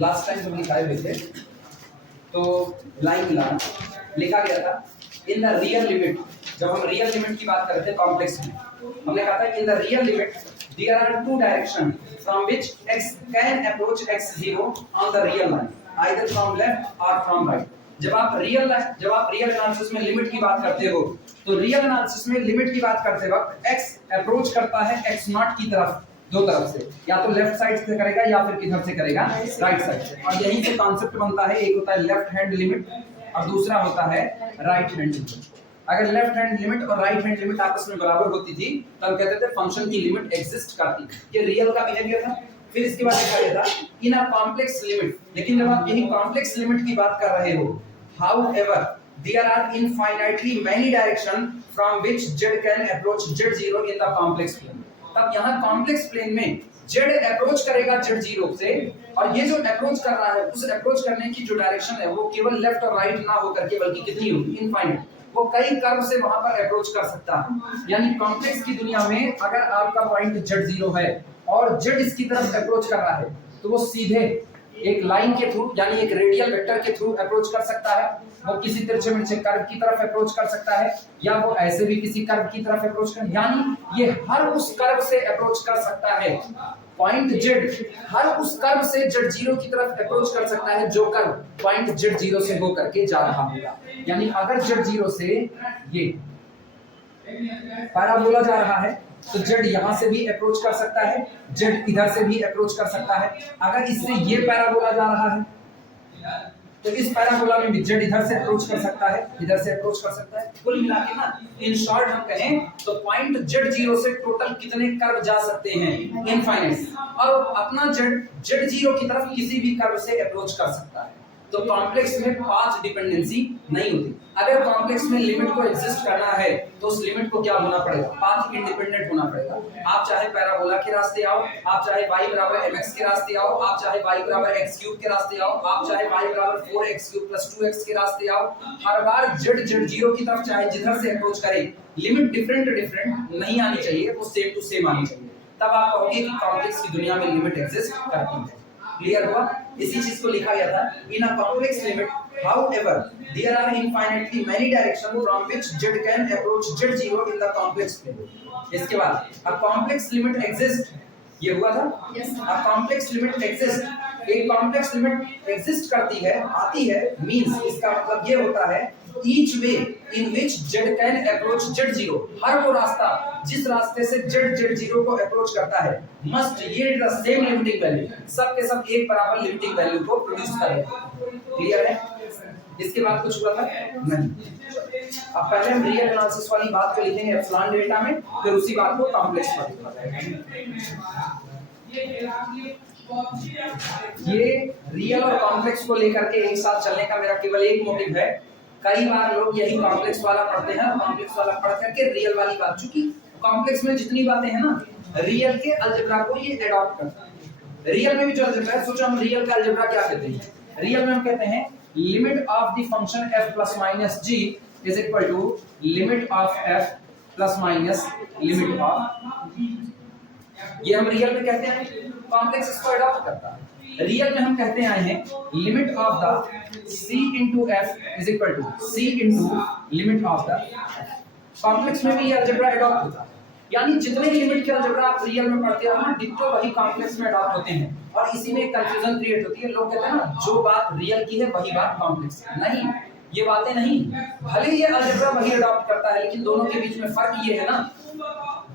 Last time जब लिखाए हुए थे तो लाइन लिखा गया था इन द रियल लिमिट। जब हम रियल लिमिट की बात करते हैं कॉम्प्लेक्स में, हमने कहा था in the real limit there are two direction from which x can approach x0 on the real line either from left और फ्रॉम राइट। जब आप रियल एनालिसिस में लिमिट की बात करते हो तो रियल एनालिसिस में लिमिट की बात करते वक्त x अप्रोच करता है x0 की तरफ, दो तरफ से, या तो लेफ्ट साइड से करेगा या फिर किधर से करेगा, राइट साइड से। और यही से कॉन्सेप्ट बनता है, एक होता है लेफ्ट हैंड लिमिट और दूसरा होता है राइट हैंड लिमिट। अगर लेफ्ट हैंड लिमिट और राइट हैंड लिमिट आपस में बराबर होती थी तब कहते थे फंक्शन की लिमिट एग्जिस्ट करती। ये रियल का बिहेवियर था। फिर इसके बाद लिखा गया था इन अ कॉम्प्लेक्स लिमिट। लेकिन जब आप यही कॉम्प्लेक्स लिमिट की बात कर रहे हो, however there are infinitely many direction from which z can approach z0 in the complex plane। तब यहाँ कॉम्प्लेक्स प्लेन में z अप्रोच करेगा z0 से, और ये जो अप्रोच कर रहा है उस अप्रोच करने की जो डायरेक्शन है वो केवल लेफ्ट और राइट ना होकर के बल्कि कितनी होगी, इनफाइनाइट। वो कई कर्व से वहां पर अप्रोच कर सकता है। यानी कॉम्प्लेक्स की दुनिया में अगर आपका पॉइंट z0 है और z इसकी तरफ अप्रोच कर रहा है तो वो सीधे एक लाइन के थ्रू यानी एक रेडियल वेक्टर के थ्रू अप्रोच कर सकता है, वो किसी तिरछे मिर्चे कर्व की तरफ अप्रोच कर सकता है, या वो ऐसे भी किसी कर्व की तरफ अप्रोच कर, यानी ये हर उस कर्व से अप्रोच कर सकता है। पॉइंट z हर उस कर्व से z0 की तरफ अप्रोच कर सकता है जो कर्व पॉइंट z0 से होकर के जा रहा होगा। यानी अगर z0 से ये पैराबोला जा रहा है तो z यहां से भी अप्रोच कर सकता है, z इधर से भी अप्रोच कर सकता है। अगर इससे ये पैराबोला जा रहा है तो इस पैराबोला में भी z इधर से अप्रोच कर सकता है, इधर से अप्रोच कर सकता है। कुल मिला के ना, इन शॉर्ट हम कहें तो पॉइंट z0 से टोटल कितने कर्व जा सकते हैं, इनफाइनाइट। और अपना z0 की तरफ किसी भी कर्व से अप्रोच कर सकता है। तो कॉम्प्लेक्स में पाथ डिपेंडेंसी नहीं होती। अगर कॉम्प्लेक्स में लिमिट को एग्जिस्ट करना है तो उस लिमिट को क्या होना पड़ेगा, पाथ इंडिपेंडेंट होना पड़ेगा। आप चाहे पैराबोला के रास्ते आओ, आप चाहे y बराबर mx के रास्ते आओ, आप चाहे y बराबर x क्यूब के रास्ते आओ, आप चाहे y बराबर 4x क्यूब प्लस 2x के रास्ते आओ, हर बार z0 की तरफ चाहे जिधर से अप्रोच करे, लिमिट डिफरेंट नहीं आनी चाहिए, वो सेम टू सेम आनी चाहिए। तब आप कहोगे कि कॉम्प्लेक्स की दुनिया में लिमिट एग्जिस्ट करती है। क्लियर हुआ? इसी चीज को लिखा गया था in a complex limit however there are infinitely many directions from which z can approach z0 in the complex plane। इसके बाद a complex limit exists, ये हुआ था yes, a complex limit exists। एक कॉम्प्लेक्स लिमिट एग्जिस्ट करती है, आती है, मींस इसका मतलब ये होता है each way in which z can approach z0। हर वो रास्ता जिस रास्ते से z0 को अप्रोच करता है must yield the same limiting value। सब के सब एक बराबर लिमिटिंग वैल्यू को प्रोड्यूस करेंगे। क्लियर है? इसके बाद कुछ हुआ था नहीं। अब पहले हम रियल एनालिसिस वाली बात को लिखेंगे एप्सिलॉन डेल्टा में, फिर उसी बात को कॉम्प्लेक्स वाली बताएंगे। ये रियल और कॉम्प्लेक्स को लेकर के एक साथ चलने का मेरा केवल एक मोटिव है। कई बार लोग यही कॉम्प्लेक्स वाला पढ़ते हैं, कॉम्प्लेक्स वाला पढ़ करके रियल वाली बात, चूंकि कॉम्प्लेक्स में जितनी बातें हैं ना, रियल के अलजेब्रा को ये अडॉप्ट करता है। रियल में भी जो अलजेब्रा है, सोचो हम रियल का अलजेब्रा क्या कहते हैं। रियल में हम कहते हैं limit of the function f plus minus g is equal to limit of f plus minus limit of, ये हम रियल में कहते हैं। कॉम्प्लेक्स इसको अडॉप्ट करता है। रियल में हम कहते आए हैं limit of the c into f is equal to c into limit of the. Complex में भी ये अलजेब्रा अडॉप्ट होता है। यानी जितने लिमिट के अलजेब्रा आप रियल में पढ़ते हो ना, डिट्टो वही कॉम्प्लेक्स में अडॉप्ट होते हैं। और इसी में कंफ्यूजन क्रिएट होती है। लोग कहते हैं ना जो बात रियल की है वही बात कॉम्प्लेक्स है। नहीं, ये बातें नहीं। भले ये अलजेब्रा वही अडॉप्ट करता है, लेकिन दोनों के बीच में फर्क ये है ना,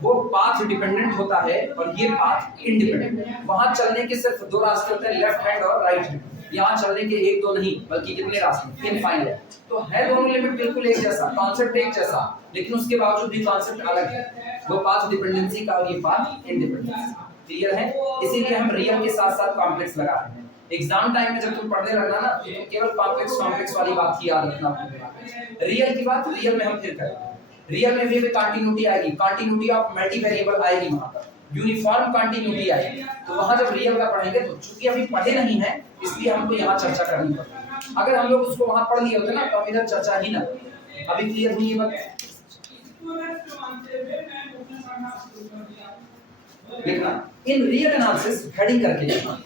वो पाथ डिपेंडेंट होता है और ये पाथ इंडिपेंडेंट। वहां चलने के सिर्फ दो रास्ते होते हैं, लेफ्ट हैंड और राइट हैंड। यहाँ चलने के एक दो नहीं बल्कि कितने रास्ते, इनफाइनाइट। तो है दोनों लिमिट बिल्कुल एक जैसा, कॉन्सेप्ट एक जैसा, लेकिन उसके बावजूद भी कॉन्सेप्ट अलग है। वो पाथ डिपेंडेंसी का और ये पाथ इंडिपेंडेंस। क्लियर है? इसीलिए हम रियल के साथ साथ कॉम्प्लेक्स लगा रहे हैं। एग्जाम टाइम में जब तुम पढ़ने लगना ना, तो केवल कॉम्प्लेक्स वाली बात की याद रखना पड़ेगा। रियल की बात रियल में हम फिर करेंगे। रियल में भी कंटिन्यूटी आएगी, कंटिन्यूटी ऑफ मल्टी वेरिएबल आएगी, वहां पर यूनिफॉर्म कंटिन्यूटी आएगी। तो वहां जब रियल का पढ़ेंगे तो चूंकि अभी पढ़े नहीं है इसलिए हमको यहाँ चर्चा करनी पड़ेगी। अगर हम लोग उसको वहां पढ़ लिए होते ना तो हम इधर चर्चा ही ना। अभी क्लियर हुई ये बात? लिखना इन रियल एनालिसिस, हेडिंग करके लिखना,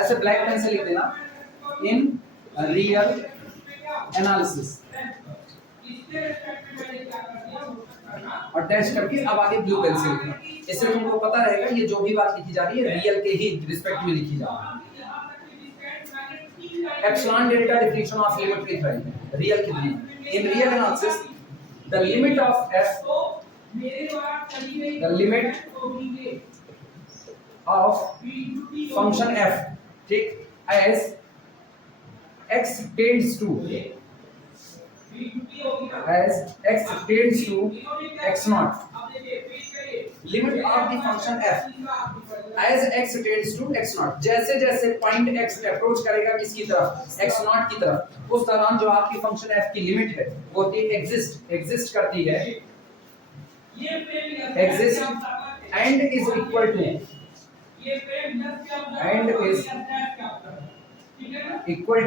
ऐसे ब्लैक पेन से लिख देना इन रियल एनालिसिस और डैश करके अब आगे ब्लू पेन से लिखना। इससे तुमको पता रहेगा ये जो भी बात लिखी जा रही है रियल के ही रिस्पेक्ट में लिखी जा रही है। Epsilon delta definition of limit लिख रही है रियल की दुनिया। In real analysis the limit of f, the limit of function f, ठीक, as x tends to x naught, limit of the function f as x tends to x naught, जैसे जैसे point x approach करेगा किसकी तरफ, x naught की तरफ, उस दौरान जो आपकी फंक्शन f की लिमिट है वो एग्जिस्ट करती है, exist and is equal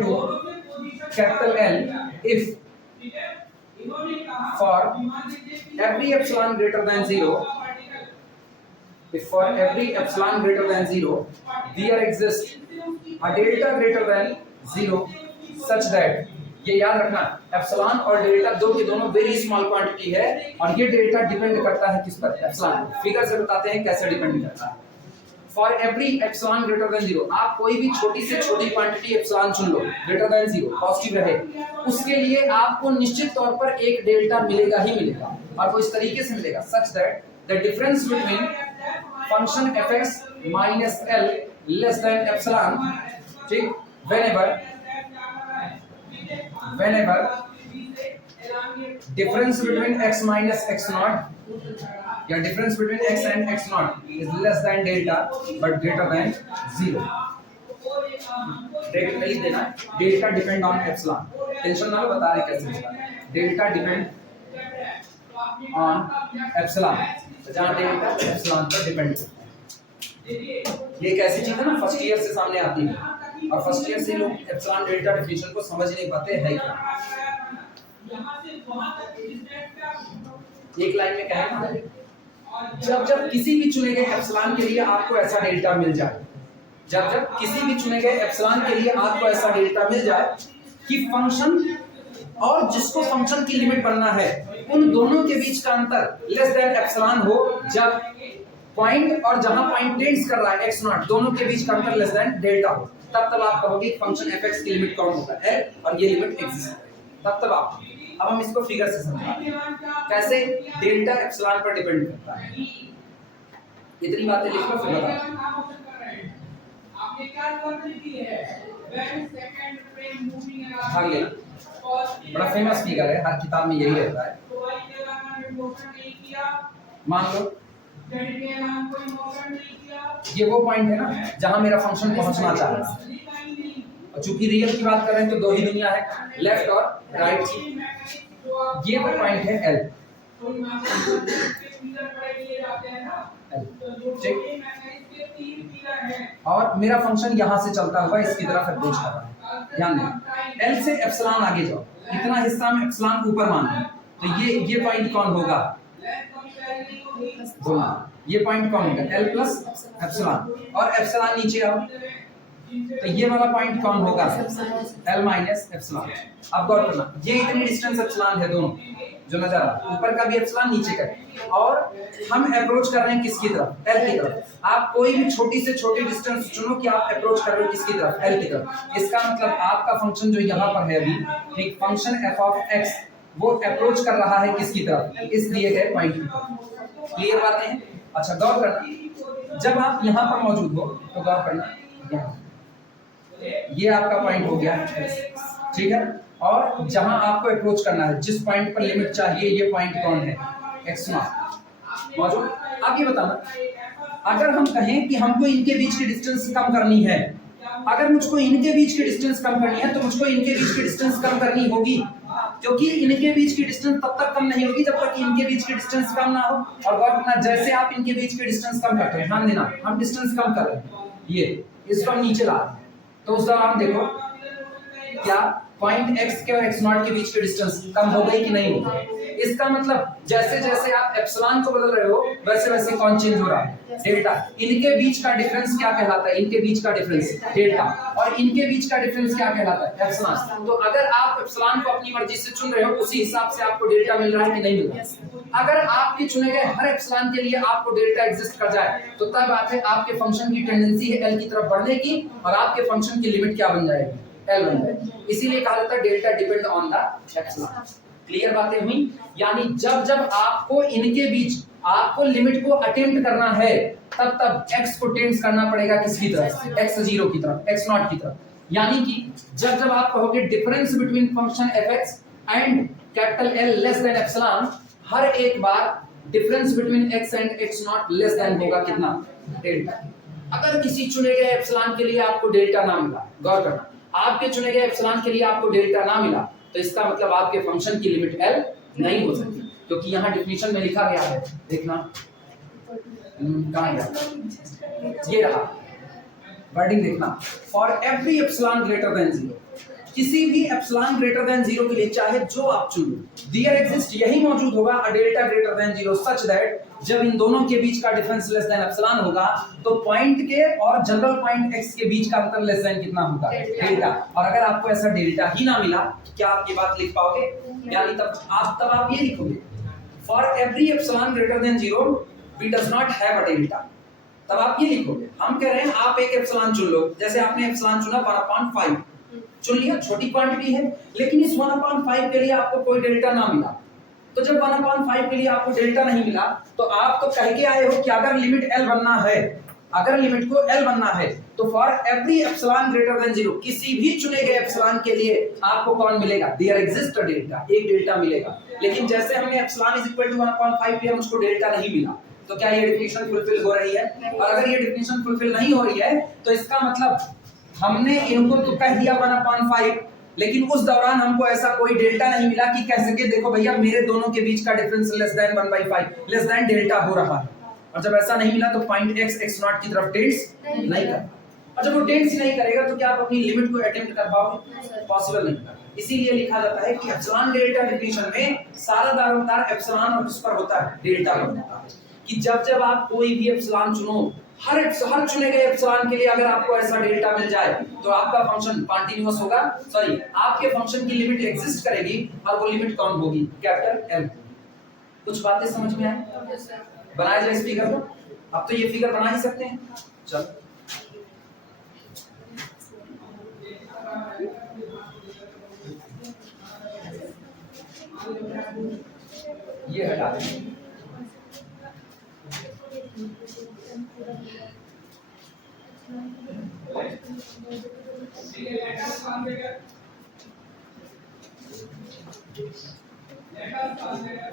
to capital L if for every epsilon greater than 0, if for every epsilon greater than 0 there exists a delta greater than 0 such that, ये याद रखना epsilon और delta दो के दोनों वेरी स्मॉल क्वांटिटी है और ये डेल्टा डिपेंड करता है किस पर, एप्सिलॉन। फिगर से बताते हैं कैसे डिपेंड करता है। For every epsilon greater than 0, आप कोई भी छोटी से छोटी क्वांटिटी एप्सिलॉन चुन लो ग्रेटर देन 0 पॉजिटिव रहे, उसके लिए आपको निश्चित तौर पर एक डेल्टा मिलेगा ही मिलेगा, और वो इस तरीके से मिलेगा such that the difference between function fx minus l less than epsilon, ठीक, whenever difference between x minus x naught या difference between x and x naught is less than delta but greater than 0, direct लिख देना delta depend on epsilon, tension ना लो, बता रहे कैसे लिखना है, डेल्टा डिपेंड ऑन एप्सिलॉन, जहां डेल्टा एप्सिलॉन पर डिपेंड करता है। ये एक ऐसी चीज है ना फर्स्ट ईयर से सामने आती है और फर्स्ट ईयर से लोग एप्सिलॉन डेल्टा डेफिनेशन को समझ नहीं पाते है क्या। एक लाइन में कहें, जब किसी भी चुने गए एप्सिलॉन के लिए आपको ऐसा डेल्टा मिल जाए, जब किसी भी चुने गए एप्सिलॉन के लिए आपको ऐसा डेल्टा मिल जाए कि फंक्शन और जिसको फंक्शन की लिमिट बनना है उन दोनों के बीच का अंतर लेस देन एप्सिलॉन हो, जब पॉइंट और जहां पॉइंट टेंड्स कर रहा है x नॉट, दोनों के बीच का अंतर लेस देन डेल्टा हो, तब आप कहोगे फंक्शन fx की लिमिट कौन होगा, है, और ये लिमिट एग्जिस्ट है, तब आप। अब हम इसको फिगर से समझाते हैं कैसे डेल्टा एप्सिलॉन पर डिपेंड करता है। इतनी बातें लिख लो फिर बताओ। आपने क्या वर्क लिखी है, when second frame moving around, बड़ा फेमस फिगर है, हर किताब में यही रहता है। तो भाई ये वाला ने मोशन नहीं किया, मान लो ये वो पॉइंट है ना जहां मेरा फंक्शन पहुंचना चाह रहा है, और चूंकि रियल की बात कर रहे हैं तो दो ही दुनिया है, लेफ्ट और राइट की, ये वो पॉइंट है L, और मेरा फंक्शन यहां से चलता हुआ इसकी तरफ अप्रोच कर रहा है। ध्यान दें L से एप्सिलॉन आगे जाओ, इतना हिस्सा में एप्सिलॉन ऊपर मान लो, तो ये पॉइंट कौन होगा, ये पॉइंट कौन होगा, L प्लस एप्सिलॉन, और एप्सिलॉन नीचे आओ तो ये वाला पॉइंट कौन होगा, L माइनस एप्सिलॉन। अब गौर करना, ये इतनी डिस्टेंस एप्सिलॉन है दोनों जो नजर आ रहा है, ऊपर का भी एप्सिलॉन नीचे का, और हम अप्रोच कर रहे हैं किसकी तरफ, L की तरफ। आप कोई भी छोटी से छोटी डिस्टेंस चुनो कि आप अप्रोच कर रहे हो किसकी तरफ, L की तरफ। इसका मतलब आपका फंक्शन जो यहाँ पर है अभी, एक फंक्शन f ऑफ x, वो अप्रोच कर रहा है किसकी तरफ, इस दिए गए पॉइंट की तरफ। क्लियर बातें हैं? अच्छा गौर करना, जब आप यहाँ पर मौजूद हो तो गौर करना, ये आपका पॉइंट हो गया, ठीक है, और जहां आपको अप्रोच करना है, जिस पॉइंट पर लिमिट चाहिए, ये पॉइंट कौन है, x नॉट मौजूद। आप ये बताना, अगर हम कहें कि हमको इनके बीच की डिस्टेंस कम करनी है, अगर मुझको इनके बीच की डिस्टेंस कम करनी है तो मुझको इनके बीच की डिस्टेंस कम करनी होगी, क्योंकि इनके बीच की डिस्टेंस तब तक कम नहीं होगी जब तक इनके बीच की डिस्टेंस कम ना हो। और गौर करना, जैसे आप इनके बीच की डिस्टेंस कम करते हैं, ध्यान देना, हम डिस्टेंस कम कर रहे हैं, ये इसको नीचे ला रहे हैं, तो उस दौरान देखो क्या पॉइंट x के और x0 के बीच की डिस्टेंस कम हो गई कि नहीं हो गई? इसका मतलब जैसे जैसे आप एप्सिलॉन को बदल रहे हो वैसे वैसे कौन चेंज हो रहा है? डेल्टा। इनके बीच का डिफरेंस क्या कहलाता है? इनके बीच का डिफरेंस डेल्टा, और इनके बीच का डिफरेंस क्या कहलाता है? एप्सिलॉन। तो अगर आप एप्सिलॉन को अपनी मर्जी से चुन रहे हो उसी हिसाब से आपको डेल्टा मिल रहा है कि नहीं मिल रहा है? अगर आपके चुने गए हर एप्सिलॉन के लिए आपको डेल्टा एग्जिस्ट कर जाए तो तब बात है आपके फंक्शन की टेंडेंसी है एल की तरफ बढ़ने की, और आपके फंक्शन की लिमिट क्या बन जाएगी? एल बन जाएगी। इसीलिए कहा जाता है delta depend on the epsilon. Clear बातें हुई? यानी जब जब आपको इनके बीच आपको लिमिट को अटेम्प्ट करना है तब तब x को टेंड्स करना पड़ेगा किसकी तरफ? x0 की तरफ, x0 की तरफ। यानी कि जब जब आप कहोगे difference between function fx and capital L less than epsilon, हर एक बार difference between x and x0 less than होगा कितना? डेल्टा। अगर किसी चुने गए एप्सिलॉन के लिए आपको डेल्टा ना मिला, गौर करना, आपके चुने गए एप्सिलॉन के लिए आपको डेल्टा ना मिला तो इसका मतलब आपके फंक्शन की लिमिट L नहीं हो सकती, क्योंकि यहाँ डेफिनेशन में लिखा गया है, देखना कहाँ गया, ये रहा वर्डिंग देखना, for every epsilon greater than 0, किसी भी एप्सिलॉन ग्रेटर देन 0 के लिए चाहे जो आप चुन लो, देयर एग्जिस्ट यही मौजूद होगा अ delta greater than 0 such that जब इन दोनों के बीच का डिफरेंस लेस देन एप्सिलॉन होगा तो पॉइंट के और जनरल पॉइंट x के बीच का अंतर लेस देन कितना होगा? डेल्टा। और अगर आपको ऐसा डेल्टा ही ना मिला क्या आप ये बात लिख पाओगे? यानी तब आप ये लिखोगे, for every epsilon greater than 0 we does not have a delta, तब आप ये लिखोगे। हम कह रहे हैं आप एक एप्सिलॉन चुन लो, जैसे आपने एप्सिलॉन चुना 1/5 चुन लिया, छोटी क्वांटिटी है, लेकिन इस 1/5 के लिए आपको कोई डेल्टा ना मिला, तो जब 1/5 के लिए आपको डेल्टा नहीं मिला तो आप तो कह के आए हो कि अगर लिमिट L बनना है, अगर लिमिट को L बनना है तो for every epsilon greater than 0 किसी भी चुने गए एप्सिलॉन के लिए आपको कौन मिलेगा? देयर एग्जिस्ट अ डेल्टा, एक डेल्टा मिलेगा। लेकिन जैसे हमने एप्सिलॉन इज इक्वल टू 1/5 लिया, मुझको डेल्टा नहीं मिला, तो क्या ये डेफिनेशन फुलफिल हो रही है? और अगर ये डेफिनेशन फुलफिल नहीं हो रही है तो इसका मतलब हमने इनको तो कह दिया 1/5, लेकिन उस दौरान हमको ऐसा कोई डेल्टा नहीं मिला कि कह सके देखो भैया मेरे दोनों के बीच का difference less than 1/5 less than delta हो रहा है। और जब ऐसा नहीं मिला तो पॉइंट x x0 की तरफ टेंड्स नहीं करता, और जब वो टेंड्स नहीं करेगा तो क्या आप अपनी लिमिट को अटेम्प्ट कर पाओगे? पॉसिबल नहीं है। इसीलिए लिखा जाता है कि एप्सिलॉन डेल्टा डेफिनेशन में सारा दारोमदार एप्सिलॉन और उस पर होता है डेल्टा पर होता है, कि जब जब आप कोई भी एप्सिलॉन चुनो, हर चुने गए एप्सिलॉन के लिए अगर आपको ऐसा डेल्टा मिल जाए तो आपका फंक्शन कंटीन्यूअस होगा, सॉरी आपके फंक्शन की लिमिट एग्जिस्ट करेगी, और वो लिमिट कौन होगी? Capital L। कुछ बातें समझ में आए? बनाया जाए इस फिगर को, अब तो ये फिगर बना ही सकते हैं। चल ये हटा दें,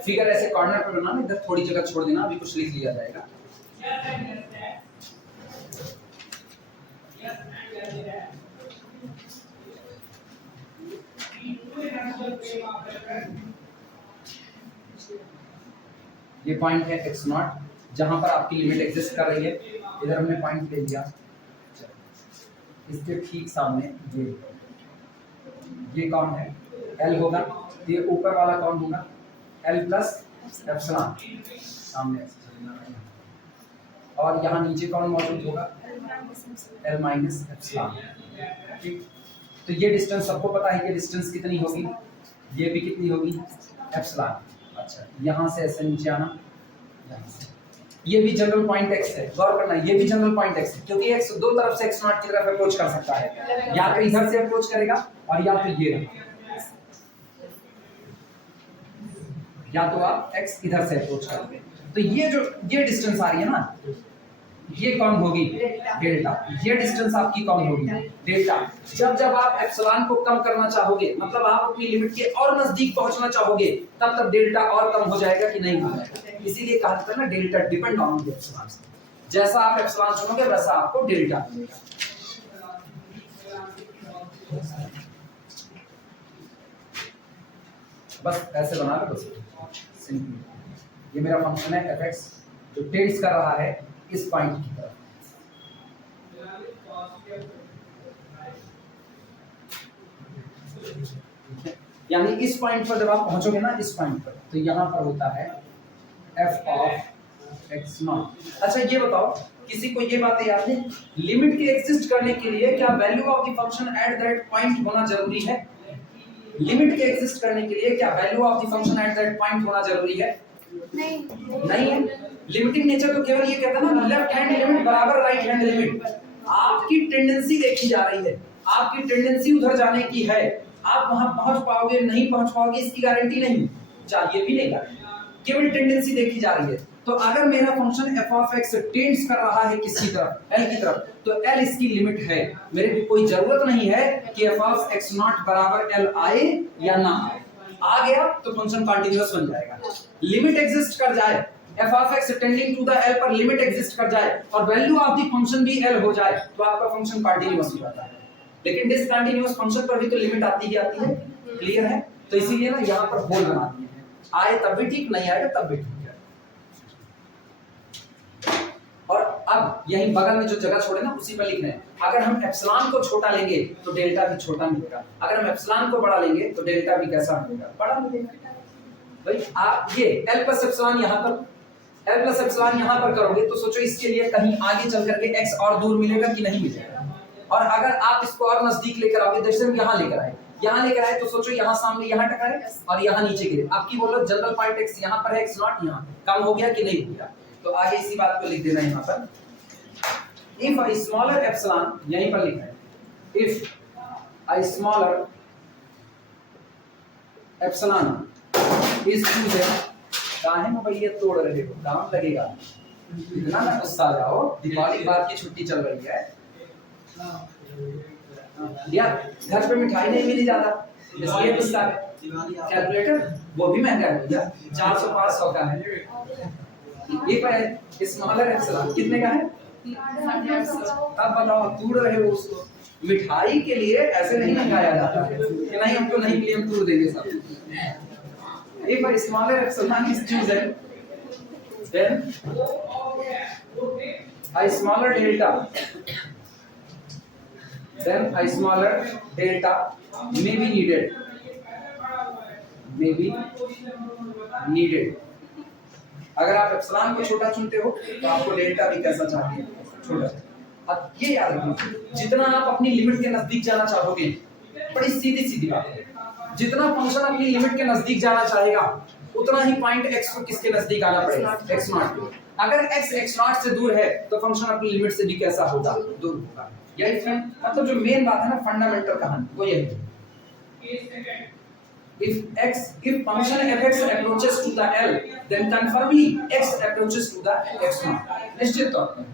फिगर ऐसे कॉर्नर पे बनाना, इधर थोड़ी जगह छोड़ देना, अभी कुछ लिख लिया जाएगा। ये पॉइंट है x0 जहां पर आपकी लिमिट एग्जिस्ट कर रही है, इधर हमने पॉइंट ले लिया, इसके ठीक सामने ये कौन है? L होगा, ये ऊपर वाला कौन होगा? L प्लस एप्सिलॉन सामने, और यहाँ नीचे कौन मौजूद होगा? L minus epsilon. ठीक, तो ये डिस्टेंस सबको पता है, ये डिस्टेंस कितनी होगी? ये भी कितनी होगी? एप्सिलॉन। अच्छा, यहाँ से ऐसे नीचे आना, ये भी जनरल पॉइंट x है, गौर करना ये भी जनरल पॉइंट x है, क्योंकि x दो तरफ से x0 की तरफ अप्रोच कर सकता है, या तो इधर से अप्रोच करेगा और या तो ये रहा, या तो आप x इधर से अप्रोच करोगे। तो ये डिस्टेंस आ रही है ना, ये कौन होगी? डेल्टा। ये डिस्टेंस आपकी कौन होगी? डेल्टा। जब जब आप एप्सिलॉन को कम करना चाहोगे, मतलब आप अपनी लिमिट के और नजदीक पहुंचना चाहोगे, तब तब डेल्टा और कम हो जाएगा कि नहीं हो जाएगा? इसीलिए कहा जाता है ना delta depend on the epsilon. जैसा आप एप्सिलॉन चुनोगे वैसा आपको डेल्टा मिलेगा। बस ऐसे बना लो, बस सिंपल। ये मेरा फंक्शन है fx जो टेंड्स कर रहा है इस पॉइंट की तरफ। यानी इस पॉइंट पर जब आप पहुंचोगे ना, इस पॉइंट पर, तो यहाँ पर होता है एफ ऑफ एक्स नॉट। अच्छा ये बताओ, किसी को ये बातें याद है, लिमिट के एग्जिस्ट करने के लिए क्या value of the function at that point होना जरूरी है? लिमिट के एग्जिस्ट करने के लिए क्या value of the function at that point होना जरूरी है? नहीं है। लिमिटिंग नेचर तो केवल ये कहता है ना, लेफ्ट हैंड लिमिट बराबर राइट हैंड लिमिट। आपकी टेंडेंसी देखी जा रही है, आपकी टेंडेंसी उधर जाने की है। आप वहां पहुंच पाओगे नहीं पहुंच पाओगे इसकी गारंटी नहीं, चाहिए भी नहीं, केवल टेंडेंसी देखी जा रही है। तो अगर मेरा function f of x tends कर रहा है किसी तरफ, l की तरफ, तो l इसकी लिमिट है। मेरे को कोई जरूरत नहीं है कि f ऑफ x नॉट बराबर l आए या ना आए। आ गया तो फंक्शन कंटीन्यूअस बन जाएगा। लिमिट एग्जिस्ट कर जाए, f of x tending to the l पर लिमिट एग्जिस्ट कर जाए और वैल्यू ऑफ द फंक्शन भी l हो जाए, तो आपका फंक्शन कंटीन्यूअस हो जाता है। लेकिन डिसकंटीन्यूअस फंक्शन पर भी तो लिमिट आती ही आती है, क्लियर है? तो इसीलिए ना यहाँ पर होल बना दिए हैं, आए तब भी ठीक, नहीं आएगा तब भी ठीक है। और अब यही बगल में जो जगह छोड़े ना उसी पर लिख रहे हैं, अगर हम एप्सिलॉन को छोटा लेंगे तो डेल्टा भी छोटा मिलेगा, अगर हम एप्सिलॉन को बड़ा लेंगे तो डेल्टा भी कैसा मिलेगा? बड़ा मिलेगा। भाई आप ये l प्लस एप्सिलॉन यहाँ पर, l प्लस एप्सिलॉन यहाँ पर करोगे तो सोचो इसके लिए कहीं आगे चल करके x और दूर मिलेगा कि नहीं मिलेगा। और अगर आप इसको और नजदीक लेकर आओगे, जैसे हम यहाँ लेकर आए, यहाँ लेकर आए तो सोचो यहाँ सामने यहाँ टकराए और यहाँ नीचे गिरे, आपकी बोलो जनरल पॉइंट x यहाँ पर है, x नॉट यहाँ कम हो गया कि नहीं हो गया? तो आगे इसी बात को लिख देना यहाँ पर, if a smaller epsilon, यहीं पर लिखा है, if a smaller epsilon is chosen, कहाँ है भाई ये तोड़ रहे हो, काम लगेगा, इतना ना गुस्सा आ जाओ, दिवाली बाद की छुट्टी चल रही है यार, घर पे मिठाई नहीं मिली ज्यादा इसलिए गुस्सा है। कैलकुलेटर वो भी महंगा है भैया, 400-500 का है। ये पर स्मॉलर एप्सिलॉन कितने का है? तब बताओ तोड़ रहे हो उसको। मिठाई के लिए ऐसे नहीं मंगाया जाता है कि नहीं हमको नहीं मिली हम तोड़ देंगे सब। If a smaller epsilon is chosen, then a smaller delta, may be needed. अगर आप एप्सिलॉन को छोटा चुनते हो तो आपको डेल्टा भी कैसा चाहिए? छोटा। अब ये याद रखना, जितना आप अपनी लिमिट के नजदीक जाना चाहोगे, बड़ी सीधी सीधी बात है, जितना फंक्शन अपनी लिमिट के नजदीक जाना चाहेगा उतना ही पॉइंट x को किसके नजदीक आना पड़ेगा? x not. अगर x x नॉट से दूर है तो फंक्शन अपनी लिमिट से भी कैसा होगा? दूर होगा। यही फ्रेंड मतलब जो मेन बात है ना, फंडामेंटल कहानी वो यही है। if function f(x) approaches to the L, then confirmably x approaches to the x naught, निश्चित तौर पर।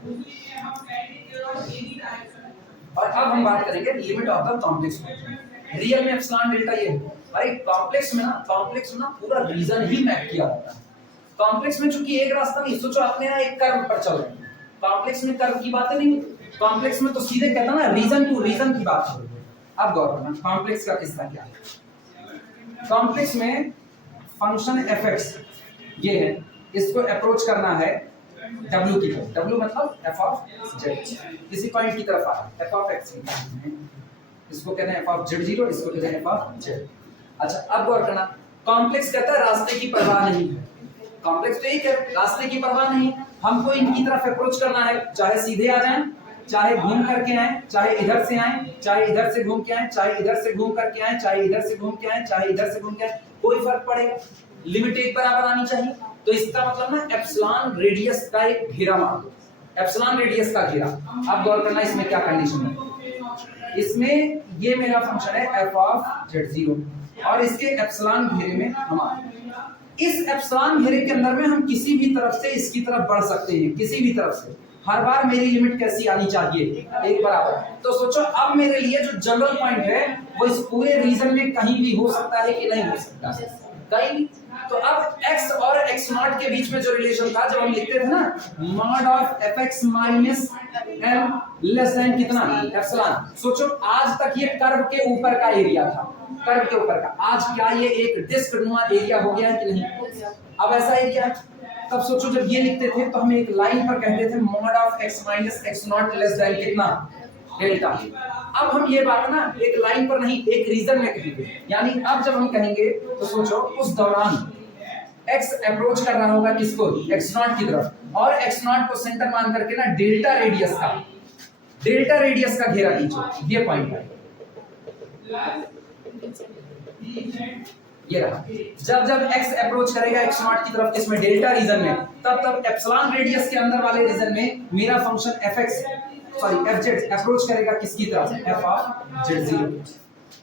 और अब हम बात करेंगे limit of the complex function. Real में एप्सिलॉन डेल्टा ये है, भाई कॉम्प्लेक्स में ना पूरा रीजन ही मैप किया होता है। कॉम्प्लेक्स में चूंकि एक रास्ता नहीं, सोचो आपने ना एक कर्व पर चल रहे हैं, कॉम्प्लेक्स में कर्व की बातें नहीं होती, कॉम्प्लेक्स में तो सीधे कहता ना रीजन टू रीजन की बात हो रही है। अब गौर करना कॉम्प्लेक्स का किस्सा क्या है। कॉम्प्लेक्स में फंक्शन fx ये है, इसको अप्रोच करना है w की तरफ, w मतलब f ऑफ z, किसी पॉइंट की तरफ आ रहा है, f ऑफ x इसको कहते हैं f ऑफ z0, इसको कहते हैं f ऑफ z। अच्छा अब गौर करना, कॉम्प्लेक्स कहता है रास्ते की परवाह नहीं है, कॉम्प्लेक्स तो एक है रास्ते की परवाह नहीं, हमको इनकी तरफ अप्रोच करना है, चाहे सीधे आ जाएं, चाहे घूम करके आए, चाहे इधर से आए, चाहे इधर से घूम के आए, चाहे इधर से घूम करके आए, चाहे इधर से घूम के आए, चाहे इधर से घूम के आए, कोई फर्क पड़ेगा, लिमिट एक बराबर आनी चाहिए। तो इसका मतलब ना एप्सिलॉन रेडियस का एक घेरा मान दो, एप्सिलॉन रेडियस का घेरा। अब गौर करना इसमें क्या कंडीशन है, इसमें ये मेरा फंक्शन है f ऑफ z0 और इसके एप्सिलॉन घेरे में हम इस एप्सिलॉन घेरे के अंदर में हम किसी भी तरफ से इसकी तरफ बढ़ सकते हैं, किसी भी तरफ से। हर बार मेरी लिमिट कैसी आनी चाहिए? एक बराबर। तो सोचो अब मेरे लिए जो जनरल पॉइंट है वो इस पूरे रीजन में कहीं भी हो सकता है कि नहीं हो सकता? कहीं। तो अब x और x नॉट के बीच में जो रिलेशन था, जब हम लिखते थे ना mod of fx minus l less then कितना? एप्सिलॉन। सोचो आज तक ये कर्व के ऊपर का एरिया था, कर्व के ऊपर का, आज क्या ये एक डिस्क नुमा एरिया हो गया है कि नहीं? अब ऐसा एरिया है। तब सोचो जब ये लिखते थे तो हम एक लाइन पर कहते थे mod of x minus x not less than कितना? डेल्टा। अब हम ये बात ना एक लाइन पर नहीं, एक रीजन में कहेंगे। यानी अब जब हम कहेंगे तो सोचो उस दौरान x अप्रोच कर रहा होगा किसको, x0 की तरफ, और x0 को सेंटर मान करके ना डेल्टा रेडियस का घेरा खींचो। ये पॉइंट है, ये रहा। जब x अप्रोच करेगा x0 की तरफ किसमें, डेल्टा रीजन में, तब एप्सिलॉन रेडियस के अंदर वाले रीजन में मेरा फंक्शन fz अप्रोच करेगा किसकी तरफ, f ऑफ z0।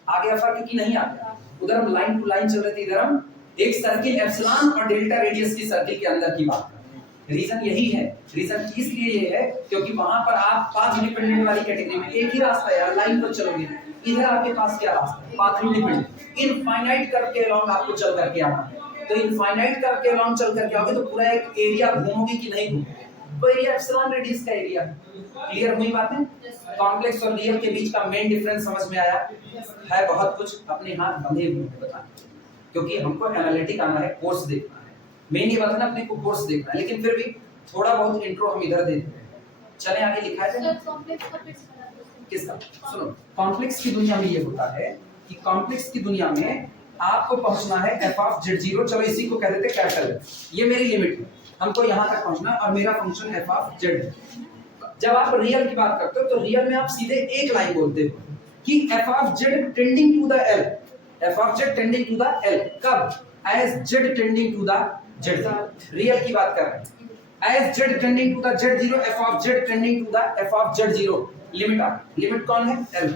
आगे फर्क की नहीं आ गया, उधर हम लाइन टू लाइन चल रहे थे, इधर हम एक सर्किल एप्सिलॉन और डेल्टा रेडियस की सर्किल के अंदर की बात कर रहे हैं। रीजन यही है, रीजन इसलिए ये है क्योंकि वहां पर आप पाथ इंडिपेंडेंट वाली कैटेगरी में एक ही रास्ता है यार, लाइन पर चलोगे। इधर आपके पास क्या रास्ता है, पाथ इंडिपेंडेंट। इनफाइनाइट कर्व के अलोंग आपको चल करके आना है, तो इनफाइनाइट कर्व के अलोंग चल करके आओगे तो पूरा एक एरिया घूमोगे कि नहीं घूमोगे, तो एरिया एप्सिलॉन रेडियस का एरिया। क्लियर हुई बातें? कॉम्प्लेक्स और रियल के बीच का मेन डिफरेंस समझ में आया है? बहुत कुछ अपने हाथ बंधे हुए हैं बताने, क्योंकि हमको एनालिटिक आना है, कोर्स देखना है। मेन ये बात है ना, अपने को कोर्स देखना है, लेकिन फिर भी थोड़ा बहुत इंट्रो हम इधर दे देते हैं। चलें आगे, लिखा है किसका? सुनो, कॉम्प्लेक्स की दुनिया में ये होता है कि कॉम्प्लेक्स की दुनिया में आपको पहुंचना है f ऑफ z0। चलो इसी को कह देते हैं कैपिटल, ये मेरी लिमिट है, हमको यहां तक पहुंचना और मेरा फंक्शन f ऑफ z। जब आप रियल की बात करते हो तो रियल में आप सीधे एक लाइन बोलते हो कि f of z tending to the l, f of z tending to the l। कब? as z tending to the z0। Real की बात कर रहे हैं, as z tending to the z0, f of z tending to the f of z0। Limit आ, limit कौन है? l।